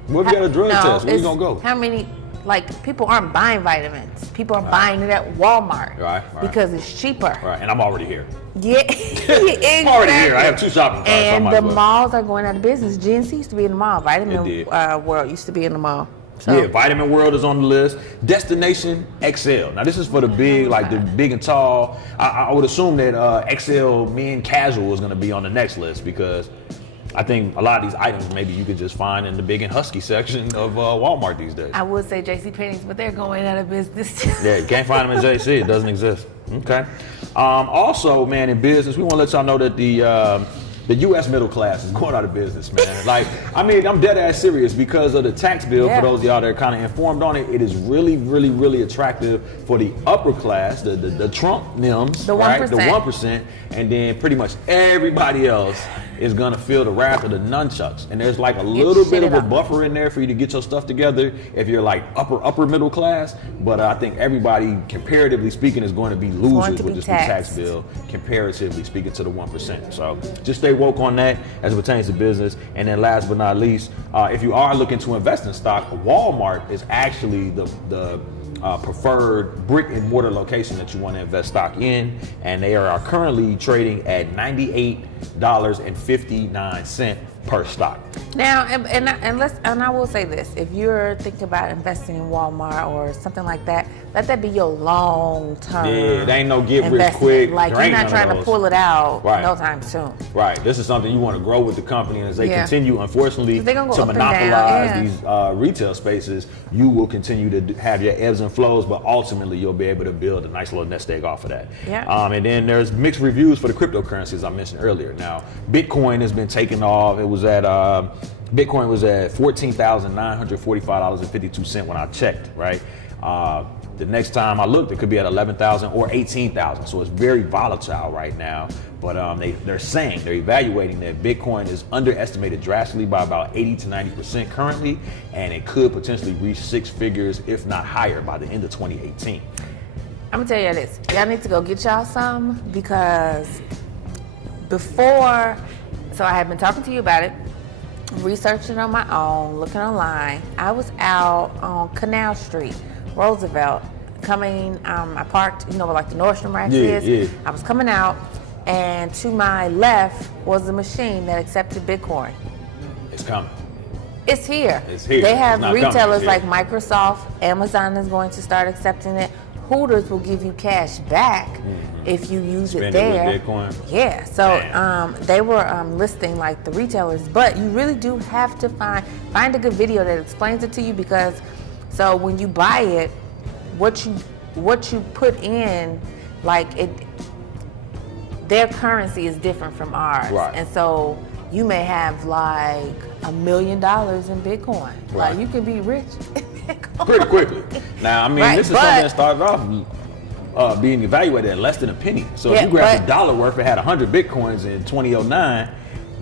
What if you got a drug no, test? Where you it's gonna go? How many? Like, people aren't buying vitamins. People are buying it at Walmart. Right. Because it's cheaper. Right, and I'm already here. Yeah, exactly. I'm already here. I have 2 shopping carts. so I And might the as well. malls are going out of business. GNC used to be in the mall. Vitamin did. World used to be in the mall. So, Yeah, Vitamin World is on the list. Destination XL. Now this is for the big, like the big and tall. I would assume that XL men casual is going to be on the next list because I think a lot of these items maybe you could just find in the big and husky section of Walmart these days. I would say JCPenney's, but they're going out of business too. Yeah, you can't find them in JC. It doesn't exist. Okay. Also, man, in business, we want to let y'all know that the U.S. middle class is going out of business, man. Like, I mean, I'm dead ass serious because of the tax bill. Yeah. For those of y'all that are kind of informed on it, it is really, really, really attractive for the upper class, the Trump NIMS, The right? 1%. The 1%, and then pretty much everybody else is gonna feel the wrath of the nunchucks. And there's like a little bit of a buffer in there for you to get your stuff together if you're like upper middle class. But I think everybody, comparatively speaking, is going to be losers with this new tax bill, comparatively speaking to the 1%. So just stay woke on that as it pertains to business. And then last but not least, if you are looking to invest in stock, Walmart is actually the preferred brick and mortar location that you want to invest stock in, and they are currently trading at $98.59 per stock. Now, and I will say this: if you're thinking about investing in Walmart or something like that, let that be your long term. Yeah, there ain't no get rich quick. Like you're not trying to pull it out no time soon. Right. This is something you want to grow with the company, and as they continue, unfortunately, to monopolize these retail spaces, you will continue to have your ebbs and flows, but ultimately you'll be able to build a nice little nest egg off of that. Yeah. And then there's mixed reviews for the cryptocurrencies I mentioned earlier. Now, Bitcoin has been taking off. It was at Bitcoin was at $14,945.52 when I checked, right? The next time I looked, it could be at 11,000 or 18,000. So it's very volatile right now. But they're evaluating that Bitcoin is underestimated drastically by about 80 to 90% currently, and it could potentially reach six figures, if not higher, by the end of 2018. I'm gonna tell you this: y'all need to go get y'all some, because before, so I had been talking to you about it, researching on my own, looking online. I was out on Canal Street, Roosevelt, coming, I parked, where like the Nordstrom rack is. Yeah. I was coming out, and to my left was a machine that accepted Bitcoin. It's coming. It's here. It's here. They have retailers like Microsoft, Amazon is going to start accepting it. Hooters will give you cash back if you use it there. With Bitcoin. Yeah, so they were listing like the retailers, but you really do have to find a good video that explains it to you, because so when you buy it, what you put in, like their currency is different from ours, right. And so you may have like $1 million in Bitcoin. Right. Like you can be rich. Pretty quickly. Now, I mean, this is something that started off being evaluated at less than a penny. So if you grabbed $1 worth and had 100 Bitcoins in 2009,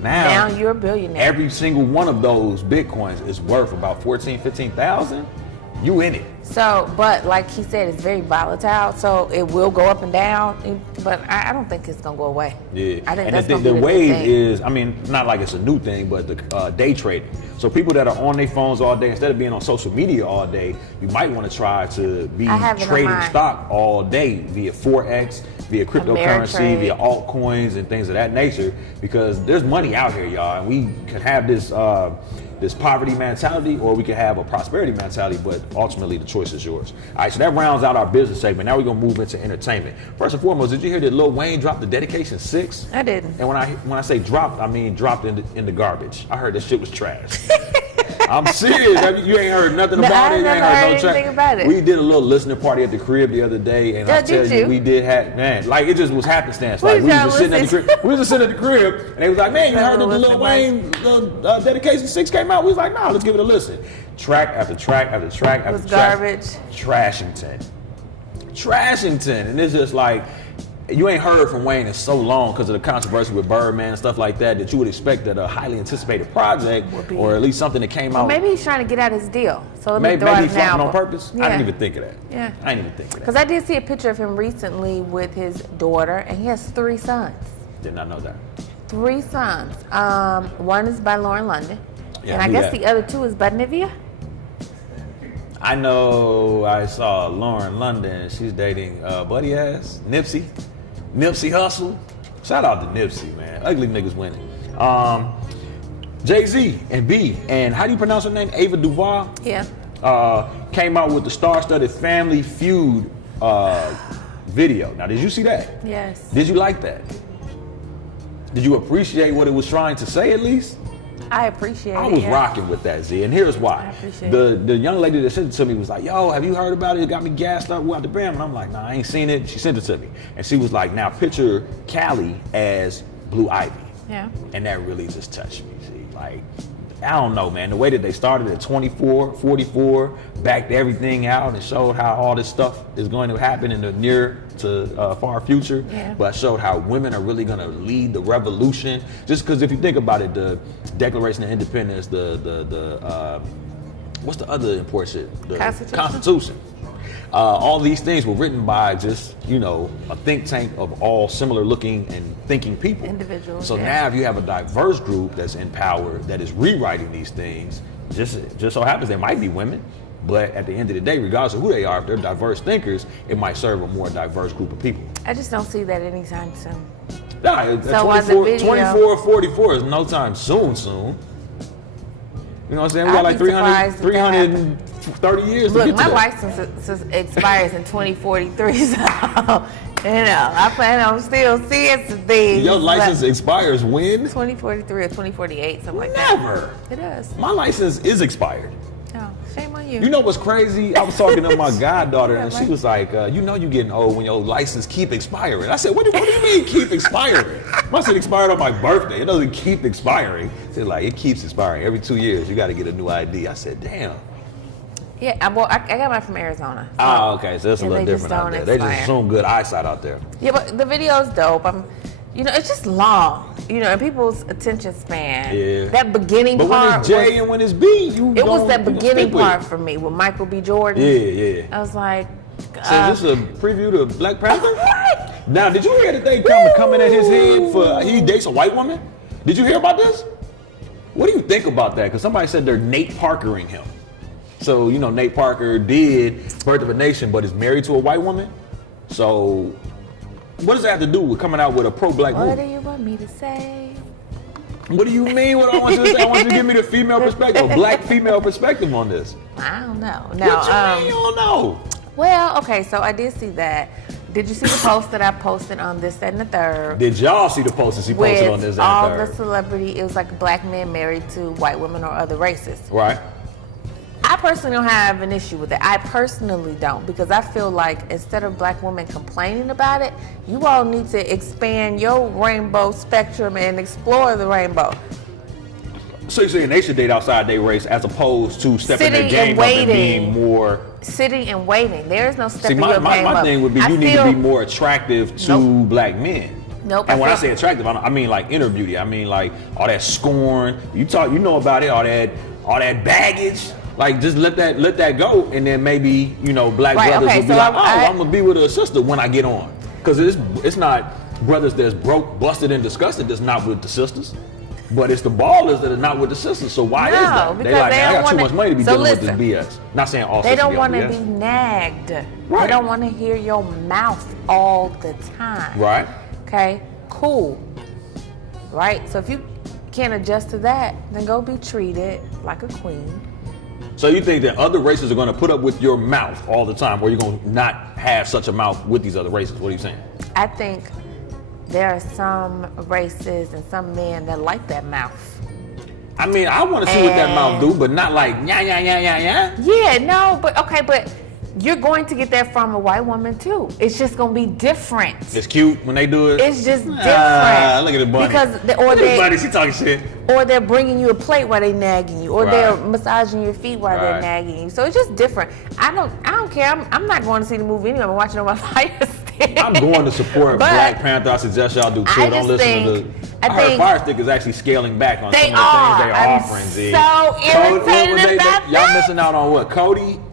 now you're a billionaire. Every single one of those Bitcoins is worth about 14, 15,000. You in it. So, but like he said, it's very volatile, so it will go up and down, but I don't think it's gonna go away. Yeah, I think and that's the wave is, I mean, not like it's a new thing, but the day trading. So people that are on their phones all day, instead of being on social media all day, you might want to try to be trading stock all day via Forex, via cryptocurrency, via altcoins and things of that nature, because there's money out here, y'all, and we can have this poverty mentality, or we can have a prosperity mentality, but ultimately the choice is yours. All right, so that rounds out our business segment. Now we're gonna move into entertainment. First and foremost, did you hear that Lil Wayne dropped the Dedication 6? I didn't. And when I say dropped, I mean dropped in the garbage. I heard this shit was trash. I'm serious. You ain't heard nothing about it. I never heard anything about it. We did a little listening party at the crib the other day, and I tell you, we did have, man, like it just was happenstance. Like we was just sitting at the crib. We was just sitting at the crib, and they was like, man, you heard that the Lil Wayne Dedication 6 came out? We was like, nah, let's give it a listen. Track after track after track after track. Garbage. Trashington. And it's just like, you ain't heard from Wayne in so long because of the controversy with Birdman and stuff like that you would expect that a highly anticipated project, or at least something that came out. Maybe he's trying to get out his deal. So maybe he's fronting on purpose. Yeah. I didn't even think of that. Yeah. I didn't even think of that. Because I did see a picture of him recently with his daughter, and he has 3 sons. Did not know that. 3 sons. One is by Lauren London. Yeah, and I guess the other 2 is by Nivea. I know. I saw Lauren London. She's dating buddy ass Nipsey Hussle. Shout out to Nipsey, man. Ugly niggas winning. Jay-Z and B, and how do you pronounce her name? Ava DuVall. Yeah. Came out with the star-studded Family Feud video. Now, did you see that? Yes. Did you like that? Did you appreciate what it was trying to say, at least? I appreciate it. I was rocking with that, Z, and here's why. I appreciate the young lady that sent it to me was like, yo, have you heard about it? It got me gassed up out the brim. And I'm like, nah, I ain't seen it. She sent it to me. And she was like, now picture Callie as Blue Ivy. Yeah. And that really just touched me, Z. Like, I don't know, man. The way that they started at 24, 44, backed everything out and showed how all this stuff is going to happen in the near to far future. Yeah. But showed how women are really going to lead the revolution. Just because if you think about it, the Declaration of Independence, what's the other important shit? The Constitution. All these things were written by just, a think tank of all similar looking and thinking people. Individuals. So now if you have a diverse group that's in power that is rewriting these things, just so happens they might be women, but at the end of the day, regardless of who they are, if they're diverse thinkers, it might serve a more diverse group of people. I just don't see that anytime soon. Nah, So on the video- 24 or 44 is no time soon. You know what I'm saying? We got like 330 years to Look, get to my that. license expires in 2043, so I plan on still seeing some things. Your license expires when? 2043 or 2048, something like that. Never. It does. My license is expired. Oh, shame on you. You know what's crazy? I was talking to my goddaughter and she right. was like, you're getting old when your license keep expiring. I said, what do you mean keep expiring? Must have expired on my birthday. It doesn't keep expiring. She said, like, it keeps expiring. Every 2 years, you got to get a new ID. I said, damn. Yeah, I got mine from Arizona. So, Okay, so that's a and little they just different out don't there. They just expire. assume good eyesight out there. Yeah, but the video's dope. It's just long. And people's attention span. Yeah. That beginning But when part it's J and when it's B, it was that beginning part for me with Michael B. Jordan. Yeah. I was like, So is this a preview to Black Panther? what? Now, did you hear that they coming at his head for he dates a white woman? Did you hear about this? What do you think about that? Because somebody said they're Nate Parkering him. So, Nate Parker did Birth of a Nation, but is married to a white woman. So, what does that have to do with coming out with a pro-black What movie? do you want me to say? What do you mean? What I want you to say? I want you to give me the female perspective, a black female perspective on this. I don't know. What you mean you don't know? Well, okay, so I did see that. Did you see the post that I posted on This, That, and the Third? Did y'all see the post that she posted on this With all and the third? celebrity, it was like black men married to white women or other races. Right. I personally don't have an issue with it. I personally don't, because I feel like instead of black women complaining about it, you all need to expand your rainbow spectrum and explore the rainbow. So you're saying they should date outside their race as opposed to stepping their Sitting game and up and waiting. being more. Sitting and waiting. There is no See, stepping your game my up. thing would be I you need to feel- be more attractive to black men. Nope. And when I feel- say attractive, I mean like inner beauty. I mean like all that scorn. You know about it. All that baggage. Like just let that go, and then maybe black Right, brothers okay, will be so like, I'm gonna be with a sister when I get on, because it's not brothers that's broke, busted, and disgusted that's not with the sisters. But it's the ballers that are not with the sisters. So why is that? because like, they I don't got too wanna- much money to be so dealing listen, with this BS. Not saying all They sisters don't be want on to BS. be nagged. Right. They don't want to hear your mouth all the time. Right. Okay, cool. Right? So if you can't adjust to that, then go be treated like a queen. So you think that other races are going to put up with your mouth all the time, or you're going to not have such a mouth with these other races? What are you saying? I think there are some races and some men that like that mouth. I mean, I want to see what that mouth do, but not like yeah. Yeah, no, but you're going to get that from a white woman too. It's just going to be different. It's cute when they do it. It's just different. Look at the bunny. Because Look at the bunny. She talking shit. Or they're bringing you a plate while they nagging you, or they're Right. massaging your feet while they're Right. nagging you. So it's just different. I don't care. I'm not going to see the movie anyway. I'm watching it on my Fire Stick. I'm going to support But Black Panther. I suggest y'all do too. I Don't just listen think- to the. I I heard think- Fire Stick is actually scaling back on They some of the are. things they are I'm offering. Z. so irritated about Y'all that. missing out on what?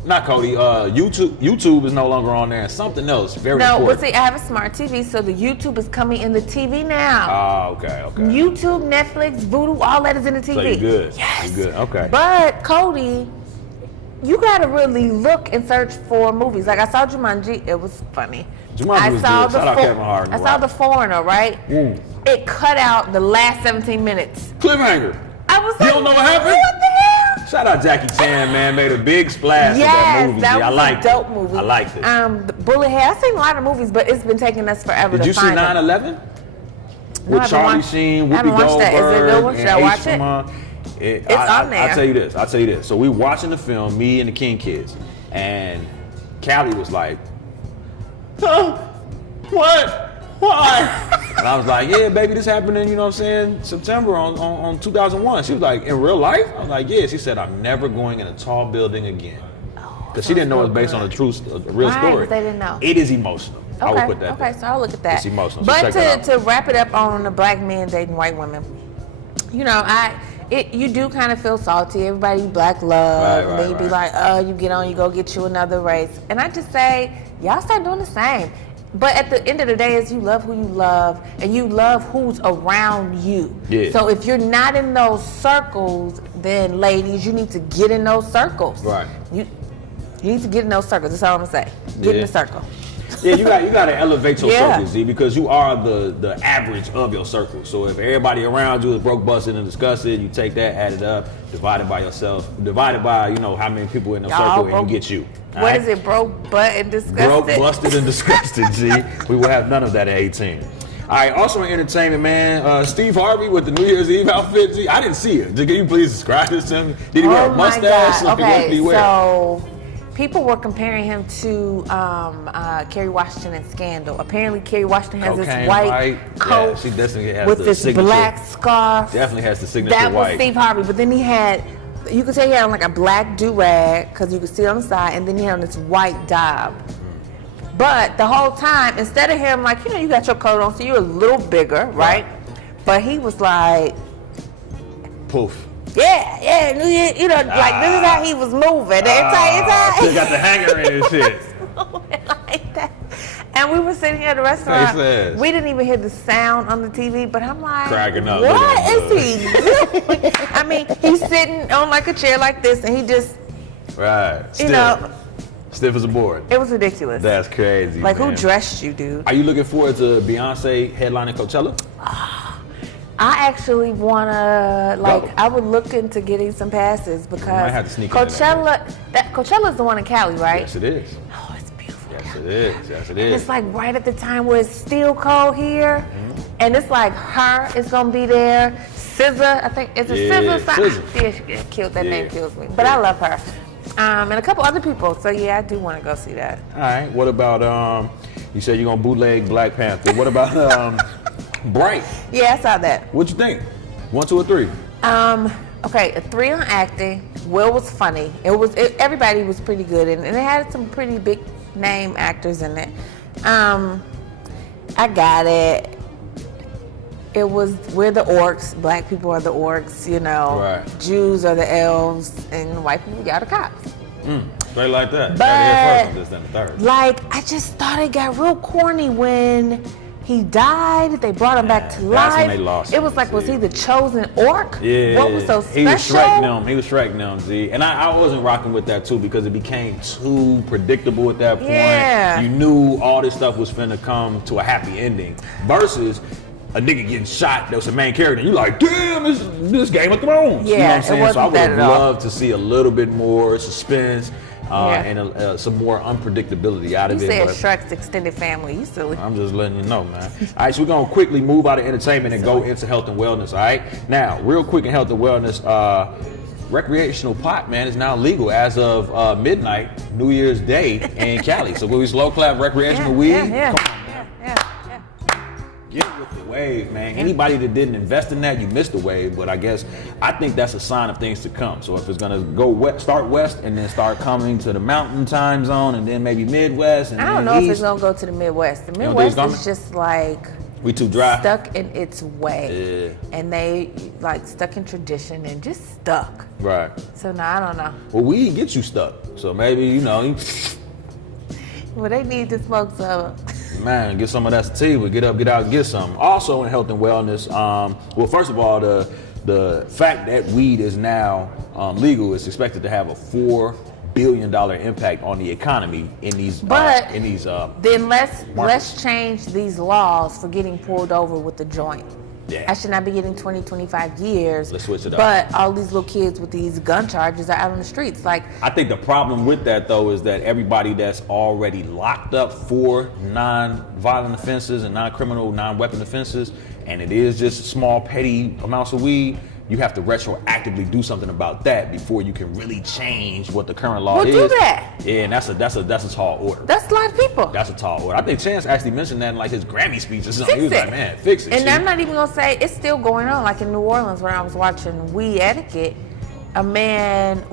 Not Cody. YouTube is no longer on there. And something else very No, but important. see, I have a smart TV, so the YouTube is coming in the TV now. Oh, okay. YouTube, Netflix, Vudu, all that is in the TV. So you good? Yes. You good? Okay. But Cody, you gotta really look and search for movies. Like I saw Jumanji, it was funny. Jumanji I was saw good. Shout out Kevin Hart and I The saw Rock. The Foreigner, right? It cut out the last 17 minutes. Cliffhanger. I was You like, don't know what happened? What the hell? Shout out Jackie Chan, man. Made a big splash with that Yes, movie. that G. I was liked a dope movie. I liked it. The Bullet Head. I've seen a lot of movies, but it's been taking us forever Did to you see find them. 9/11? No, I With haven't Charlie watched- Sheen, I haven't Whoopi watched Goldberg, that. Is it a good one? Should I and watch H. it? Shamar. It's on there. I'll tell you this. So we watching the film, me and the King Kids, and Callie was like, "Huh? What? Why?" And I was like, yeah, baby, this happened in, you know what I'm saying, September on 2001. She was like, in real life? I was like, yeah. She said, I'm never going in a tall building again. Because she didn't know it was based on a real story. They didn't know. It is emotional. Okay, I would put that there. so I'll look at that. It's emotional. So But check that out. to wrap it up on the black men dating white women, you know, you do kind of feel salty. Everybody black love. Right, Maybe right. like, oh, you get on, you go get you another race. And I just say, y'all start doing the same. But at the end of the day, is you love who you love, and you love who's around you. Yeah. So if you're not in those circles, then ladies, you need to get in those circles. Right. You need to get in those circles. That's all I'm gonna say. Get in the circle. Yeah, you got to elevate your Yeah. circle, Z, because you are the average of your circle. So if everybody around you is broke, busted, and disgusted, you take that, add it up, divide it by yourself, divide it by, you know, how many people in the circle, and you get you. What is it? Broke, butt, and disgusted? Broke, busted, and disgusted, G. We will have none of that at 18. All right, also in entertainment, man, Steve Harvey with the New Year's Eve outfit, G. I didn't see it. Can you please describe this to me? Did he wear a mustache? God. Like, what did he wear? So people were comparing him to Kerry Washington in Scandal. Apparently, Kerry Washington has Cocaine this white white. coat Yeah, she definitely has with the this signature. black scarf. Definitely has the signature That was white. Steve Harvey. But then you could tell he had on like a black do-rag because you could see it on the side, and then he had on this white dob. But the whole time, instead of him, like, you know, you got your coat on, so you're a little bigger, right? But he was like, Poof. yeah, New Year, you know, like this is how he was moving. Still got the hanger in his shit. Like that. And we were sitting here at the restaurant. Face ass. We didn't even hear the sound on the TV, but I'm like, Cracking up. what is he doing? I mean, he's sitting on like a chair like this, and he just, Right. you know, Stiff as a board. it was ridiculous. That's crazy. Like, man. who dressed you, dude? Are you looking forward to Beyonce headlining Coachella? I actually wanna, like, Go. I would look into getting some passes because might have to sneak into that. Coachella's the one in Cali, right? Yes, it is. Oh, it's beautiful. Yes, it is. Yes, it And is. it's like right at the time where it's still cold here, and it's like her is gonna be there. SZA, I think it's a Yeah, SZA. SZA. Yeah, she killed. That name Yeah. kills me. But I love her, and a couple other people. So yeah, I do want to go see that. All right. What about you said you're gonna bootleg Black Panther. What about Bright? Yeah, I saw that. What'd you think? 1, 2, or 3? Okay, a 3 on acting. Will was funny. Everybody was pretty good, and it had some pretty big name actors in it. I got it. It was, we're the orcs, black people are the orcs, you know. Right. Jews are the elves, and white people are the cops. Straight like that. But, First on this, then the third. like, I just thought it got real corny when he died. They brought him back to life. That's when they lost It was him, like, was see. he the chosen orc? Yeah. What was so special? He was Shrek them. He was Shrek them, Z. And I wasn't rocking with that too because it became too predictable at that point. Yeah. You knew all this stuff was finna come to a happy ending. Versus a nigga getting shot that was the main character. You like, damn, this Game of Thrones. You know what Yeah, I'm it saying? wasn't So I would that have at all. loved to see a little bit more suspense Yeah. and some more unpredictability out You of it. said but- Shrek's extended family. You silly. I'm just letting you know, man. All right, so we're going to quickly move out of entertainment and go into health and wellness, all right? Now, real quick in health and wellness, recreational pot, man, is now legal as of midnight, New Year's Day in Cali. So we slow clap recreational weed. Yeah. Come on, man. Get with the wave, man. Anybody that didn't invest in that, you missed the wave. But I think that's a sign of things to come. So if it's gonna go west, start west, and then start coming to the mountain time zone, and then maybe Midwest, and I don't then know if east, it's gonna go to the Midwest. The don't think it's Midwest is coming? just like we too dry. stuck in its way, Yeah. and they like stuck in tradition and just stuck. Right. So now I don't know. Well, weed gets you stuck. So maybe, Well, they need to smoke some. man, get some of that sativa. Get up, get out, get some. Also in health and wellness, well, first of all, the fact that weed is now legal is expected to have a $4 billion impact on the economy in these. But then let's markets. change these laws for getting pulled over with the joint. Yeah. I should not be getting 20, 25 years. Let's switch it up. But all these little kids with these gun charges are out on the streets. Like, I think the problem with that, though, is that everybody that's already locked up for non-violent offenses and non-criminal, non-weapon offenses, and it is just small, petty amounts of weed, you have to retroactively do something about that before you can really change what the current law Well, is. do that. Yeah, and that's a tall order. That's a lot of people. That's a tall order. I think Chance actually mentioned that in like his Grammy speech or something. Fix He was it. like, man, fix it. And see? I'm not even gonna say it's still going on. Like in New Orleans, when I was watching We Etiquette, a man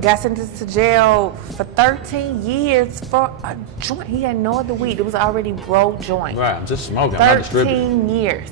got sentenced to jail for 13 years for a joint. He had no other weed. It was already rolled joint. Right, I'm just smoking. I'm not distributing. 13 years.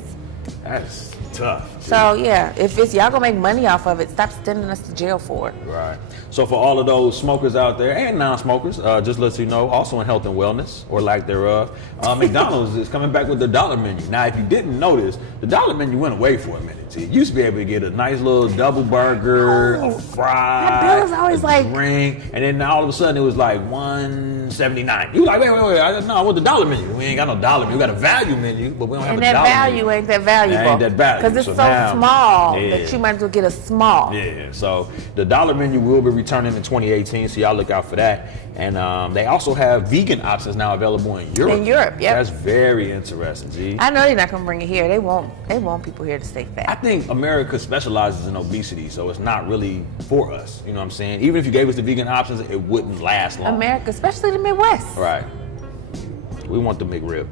That's tough. So yeah, if it's y'all gonna make money off of it, stop sending us to jail for it. Right. So for all of those smokers out there and non-smokers, just let you know, also in health and wellness or lack thereof, McDonald's is coming back with the dollar menu. Now, if you didn't notice, the dollar menu went away for a minute. See, you used to be able to get a nice little double burger, a fry, that bill is always a like- drink, and then all of a sudden it was like $1.79. You like, wait, I want the dollar menu. We ain't got no dollar menu. We got a value menu, but we don't have And a that dollar value menu. ain't that valuable. That ain't that valuable. Because it's So so now- small Yeah. that you might as well get a small. Yeah, so the dollar menu will be returning in 2018, so y'all look out for that. And they also have vegan options now available in Europe. In Europe, yep. That's very interesting, G. I know they're not gonna bring it here. They won't people here to stay I fat. think America specializes in obesity, so it's not really for us. You know what I'm saying? Even if you gave us the vegan options, it wouldn't last long. America, especially the Midwest. Right. We want the McRib.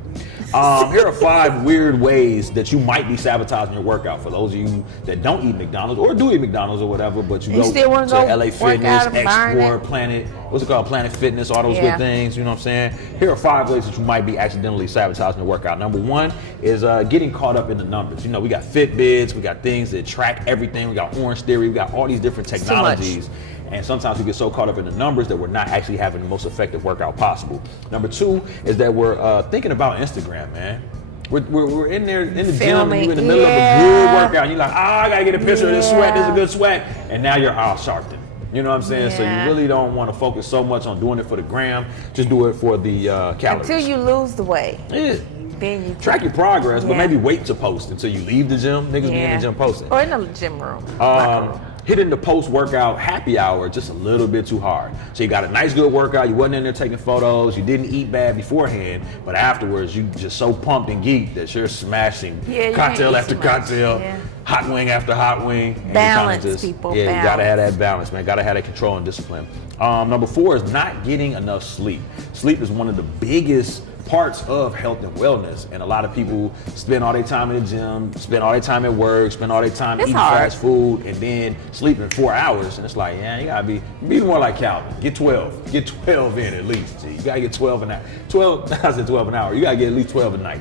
Here are 5 weird ways that you might be sabotaging your workout. For those of you that don't eat McDonald's or do eat McDonald's or whatever, but you You go still wanna to go LA work Fitness, out and burn Explore, it? Planet, what's it called? Planet Fitness, all those Yeah. good things. You know what I'm saying? Here are 5 ways that you might be accidentally sabotaging your workout. Number 1 is getting caught up in the numbers. You know, we got Fitbits, we got things that track everything. We got Orange Theory, we got all these different too much. technologies. And sometimes we get so caught up in the numbers that we're not actually having the most effective workout possible. Number 2 is that we're thinking about Instagram, man. We're in there in the gym and you're in the middle of a good workout. And you're like, I gotta get a picture of this sweat. This is a good sweat. And now you're all sharpened. You know what I'm saying? So Yeah. you really don't want to focus so much on doing it for the gram. Just do it for the calories. Until you lose the weight, Yeah. then you Track your progress, but Yeah. maybe wait to post until you leave the gym. Niggas be in the gym posting. Or in the gym room. locker room. Hitting the post-workout happy hour just a little bit too hard. So you got a nice good workout, you wasn't in there taking photos, you didn't eat bad beforehand, but afterwards you just so pumped and geeked that you're smashing Yeah, you cocktail can't eat after too much. cocktail, Yeah. hot wing after hot wing. And you kinda Balance, people, Yeah, you gotta have balance. that balance, man. Gotta have that control and discipline. Number 4 is not getting enough sleep. Sleep is one of the biggest parts of health and wellness, and a lot of people spend all their time in the gym, spend all their time at work, spend all their time It's eating hard. fast food, and then sleeping 4 hours. And it's like, yeah, you gotta be more like Calvin. Get 12 in at least. G. You gotta get 12 an hour. 12. I said 12 an hour. You gotta get at least 12 a night.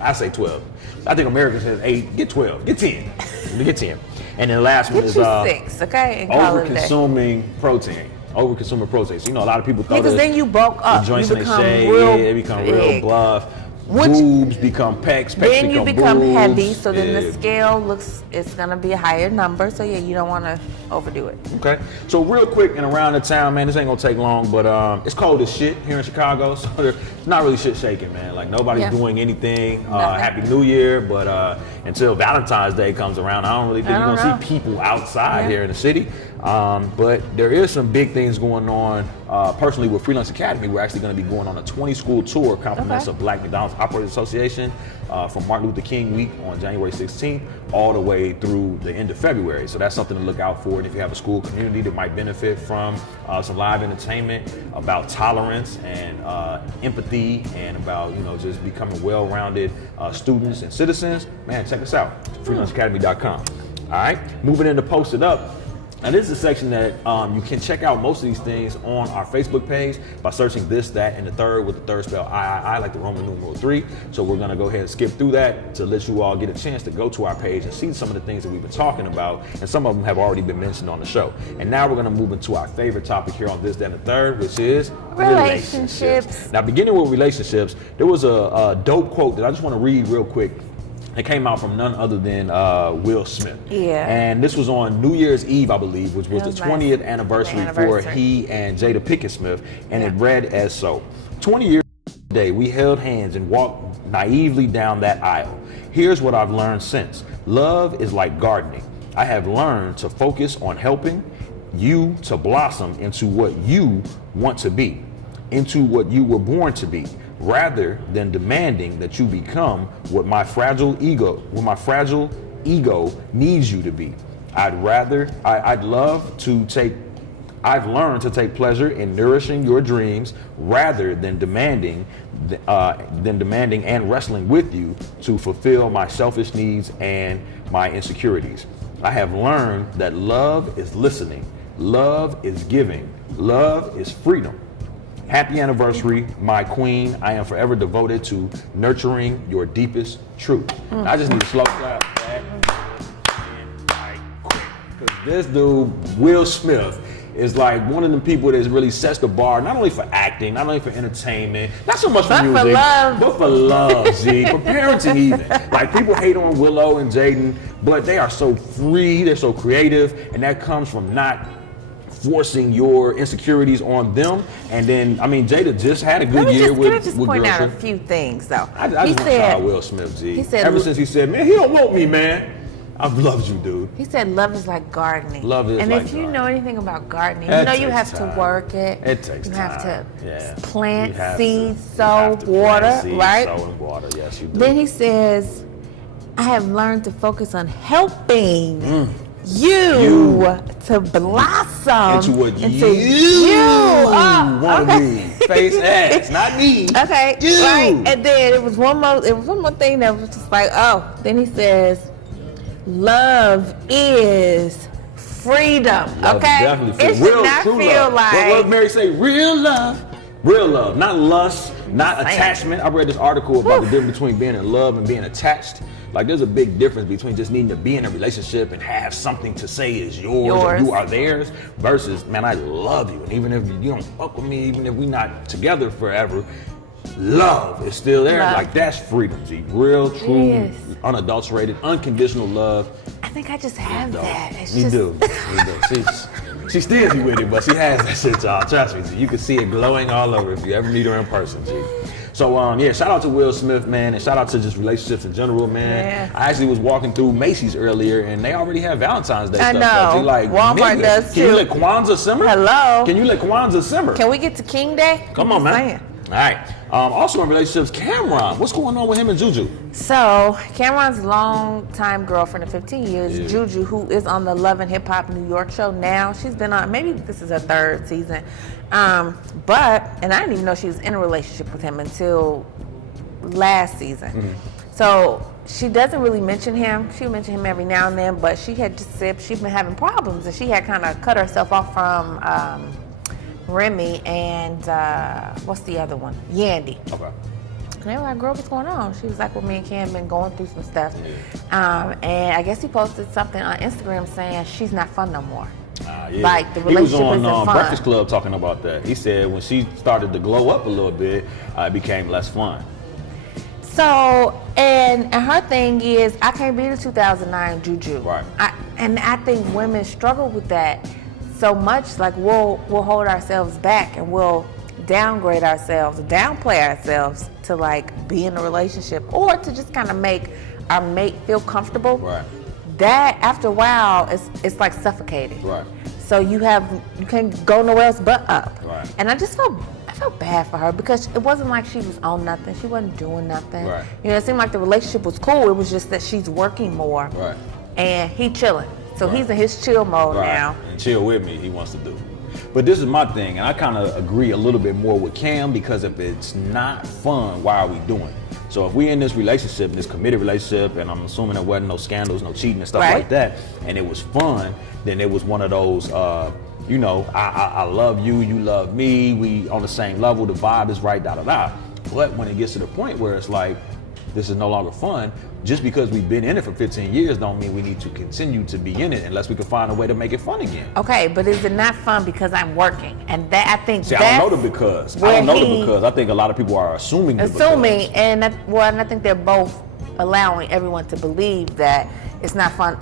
I say 12. I think America says 8. Get 12. Get 10. Get 10. And then the last one Get is you 6, okay? And call it a day. over-consuming protein. Over-consuming protein. So, you know, a lot of people throw Because then you bulk up. the joints You in their become shade. real Yeah, they become real big. bluff. Which- Boobs become pecs. Pecs Then you become boobs. heavy, so then Yeah. the scale it's gonna be a higher number. So yeah, you don't want to overdo it. Okay, so real quick and around the town, man, this ain't gonna take long, but it's cold as shit here in Chicago, so there's not really shit shaking, man. Like nobody's Yeah. doing anything. Nothing. Happy New Year, but until Valentine's Day comes around, I don't really think I you're don't gonna know. see people outside Yeah. here in the city. But there is some big things going on. Personally, with Freelance Academy, we're actually going to be going on a 20-school tour, compliments Okay. of Black McDonald's Operators Association, from Martin Luther King week on January 16th all the way through the end of February. So that's something to look out for. And if you have a school community that might benefit from some live entertainment about tolerance and empathy and about, you know, just becoming well-rounded students and citizens, man, check us out, freelanceacademy.com. All right, moving into Post It Up. Now this is a section that you can check out most of these things on our Facebook page by searching this, that, and the third with the third spell I like the Roman numeral 3. So we're gonna go ahead and skip through that to let you all get a chance to go to our page and see some of the things that we've been talking about, and some of them have already been mentioned on the show. And now we're gonna move into our favorite topic here on this, that, and the third, which is Relationships. Now beginning with relationships, there was a dope quote that I just wanna read real quick. It came out from none other than Will Smith. Yeah. And this was on New Year's Eve, I believe, which was It was the nice. 20th anniversary for Anniversary. he and Jada Pinkett Smith, and it Yeah. read as so. 20 years today, we held hands and walked naively down that aisle. Here's what I've learned since. Love is like gardening. I have learned to focus on helping you to blossom into what you want to be, into what you were born to be, rather than demanding that you become what my fragile ego needs you to be. I've learned to take pleasure in nourishing your dreams rather than demanding and wrestling with you to fulfill my selfish needs and my insecurities. I have learned that love is listening, love is giving, love is freedom. Happy anniversary, my queen. I am forever devoted to nurturing your deepest truth. I just need a slow clap for that. Because this dude, Will Smith, is like one of them people that really sets the bar, not only for acting, not only for entertainment, not so much for music, for love. but for love, G, for parenting even. Like, people hate on Willow and Jaden, but they are so free, they're so creative, and that comes from not forcing your insecurities on them. And then, I mean, Jada just had a good year with Can I just point out a Girlfriend. few things, though? I just want to shout out Will Smith, G. he said- Ever since he said, man, he don't want me, man. I've loved you, dude. He said love is like gardening. Love is and like if you gardening. know anything about gardening, It you know you takes have time. to work it. It takes you time. have to Yeah. plant, You have seed, to. You sow, have to water, plant seed, right? Sow and water, yes, you do. Then he says, I have learned to focus on helping you to blossom into what into you Oh, want to okay. be. Face ass, not me. Okay, You. right. And then it was one more thing that was just like, oh. Then he says, love is freedom. Love okay, definitely it should not true feel love. like What Mary say? Real love, not lust, not Same. attachment. I read this article about the difference between being in love and being attached. Like, there's a big difference between just needing to be in a relationship and have something to say is yours or you are theirs, versus, man, I love you, and even if you don't fuck with me, even if we not together forever, love is still there. Love. Like, that's freedom, G. Real, true, Yes. unadulterated, unconditional love. I think I just have No, that. It's you just, do. She's stingy with it, but she has that shit, y'all. Trust me, G. You can see it glowing all over if you ever meet her in person, G. So, yeah, shout out to Will Smith, man, and shout out to just relationships in general, man. Yeah. I actually was walking through Macy's earlier, and they already have Valentine's Day I stuff. know. So, G, like, Walmart nigga, does, Can you too. let Kwanzaa simmer? Hello? Can you let Kwanzaa simmer? Can we get to King Day? Come on, I'm man. saying. All right. Also in relationships, Cameron. What's going on with him and Juju? So, Cameron's longtime girlfriend of 15 years, Yeah. Juju, who is on the Love and Hip Hop New York show now. She's been on, maybe this is her third season. And I didn't even know she was in a relationship with him until last season. So, she doesn't really mention him. She'll mention him every now and then, but she had just said she's been having problems, and she had kind of cut herself off from Remy and what's the other one? Yandy. Okay. And they were like, girl, what's going on? She was like, well, me and Cam been going through some stuff. And I guess he posted something on Instagram saying she's not fun no more. Yeah. Like, the He was relationship on isn't fun. Breakfast Club talking about that. He said when she started to glow up a little bit, it became less fun. So, and her thing is, I can't be the 2009 Juju. Right. And I think women struggle with that so much. Like, we'll hold ourselves back and we'll downgrade ourselves, downplay ourselves to like be in a relationship or to just kind of make our mate feel comfortable. Right. That after a while, it's like suffocating. Right. So you can't go nowhere else but up. Right. And I felt bad for her because it wasn't like she was on nothing. She wasn't doing nothing. Right. You know, it seemed like the relationship was cool. It was just that she's working more. Right. And he chilling. So Right. he's in his chill mode now. And chill with me, he wants to do. But this is my thing, and I kind of agree a little bit more with Cam, because if it's not fun, why are we doing it? So if we in this relationship, in this committed relationship, and I'm assuming there wasn't no scandals, no cheating and stuff Right. like that, and it was fun, then it was one of those, you know, I love you, you love me, we on the same level, the vibe is right, da-da-da. But when it gets to the point where it's like, this is no longer fun, just because we've been in it for 15 years don't mean we need to continue to be in it unless we can find a way to make it fun again. Okay, but is it not fun because I'm working? And that I think See, I that's don't know the because. I where don't know the he- because. I think a lot of people are assuming the because. assuming, and I think they're both allowing everyone to believe that it's not fun.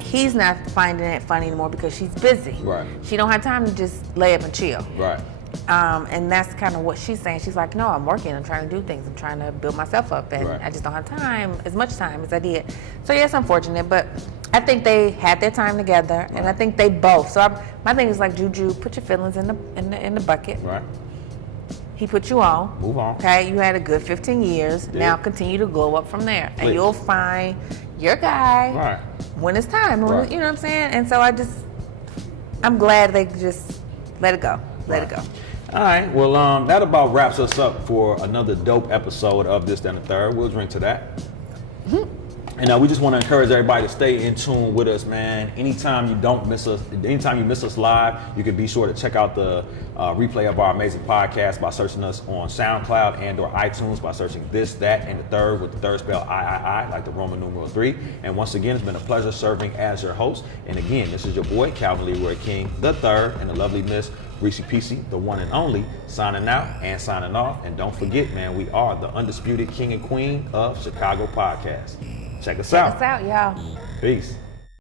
He's not finding it fun anymore because she's busy. Right. She don't have time to just lay up and chill. Right. And that's kind of what she's saying. She's like, no, I'm working. I'm trying to do things. I'm trying to build myself up, and Right. I just don't have time, as much time as I did. So yeah, it's unfortunate, but I think they had their time together, and I think they both. So my thing is like, Juju, put your feelings in the bucket. Right. He put you on. Move on. Okay, you had a good 15 years. Yeah. Now continue to glow up from there. And Please. you'll find your guy Right. when it's time. Right. You know what I'm saying? And so I'm glad they just let it go. Let it go. All right. Well, that about wraps us up for another dope episode of This, Then, the Third. We'll drink to that. And we just want to encourage everybody to stay in tune with us, man. Anytime you miss us live, you can be sure to check out the replay of our amazing podcast by searching us on SoundCloud and or iTunes by searching This, That, and the Third with the third spell III, like the Roman numeral 3. And once again, it's been a pleasure serving as your host. And again, this is your boy, Calvin Leroy King, the third, and the lovely Miss Reese Peasy, the one and only, signing out and signing off. And don't forget, man, we are the undisputed king and queen of Chicago podcast. Check us out. Check us out, y'all. Peace.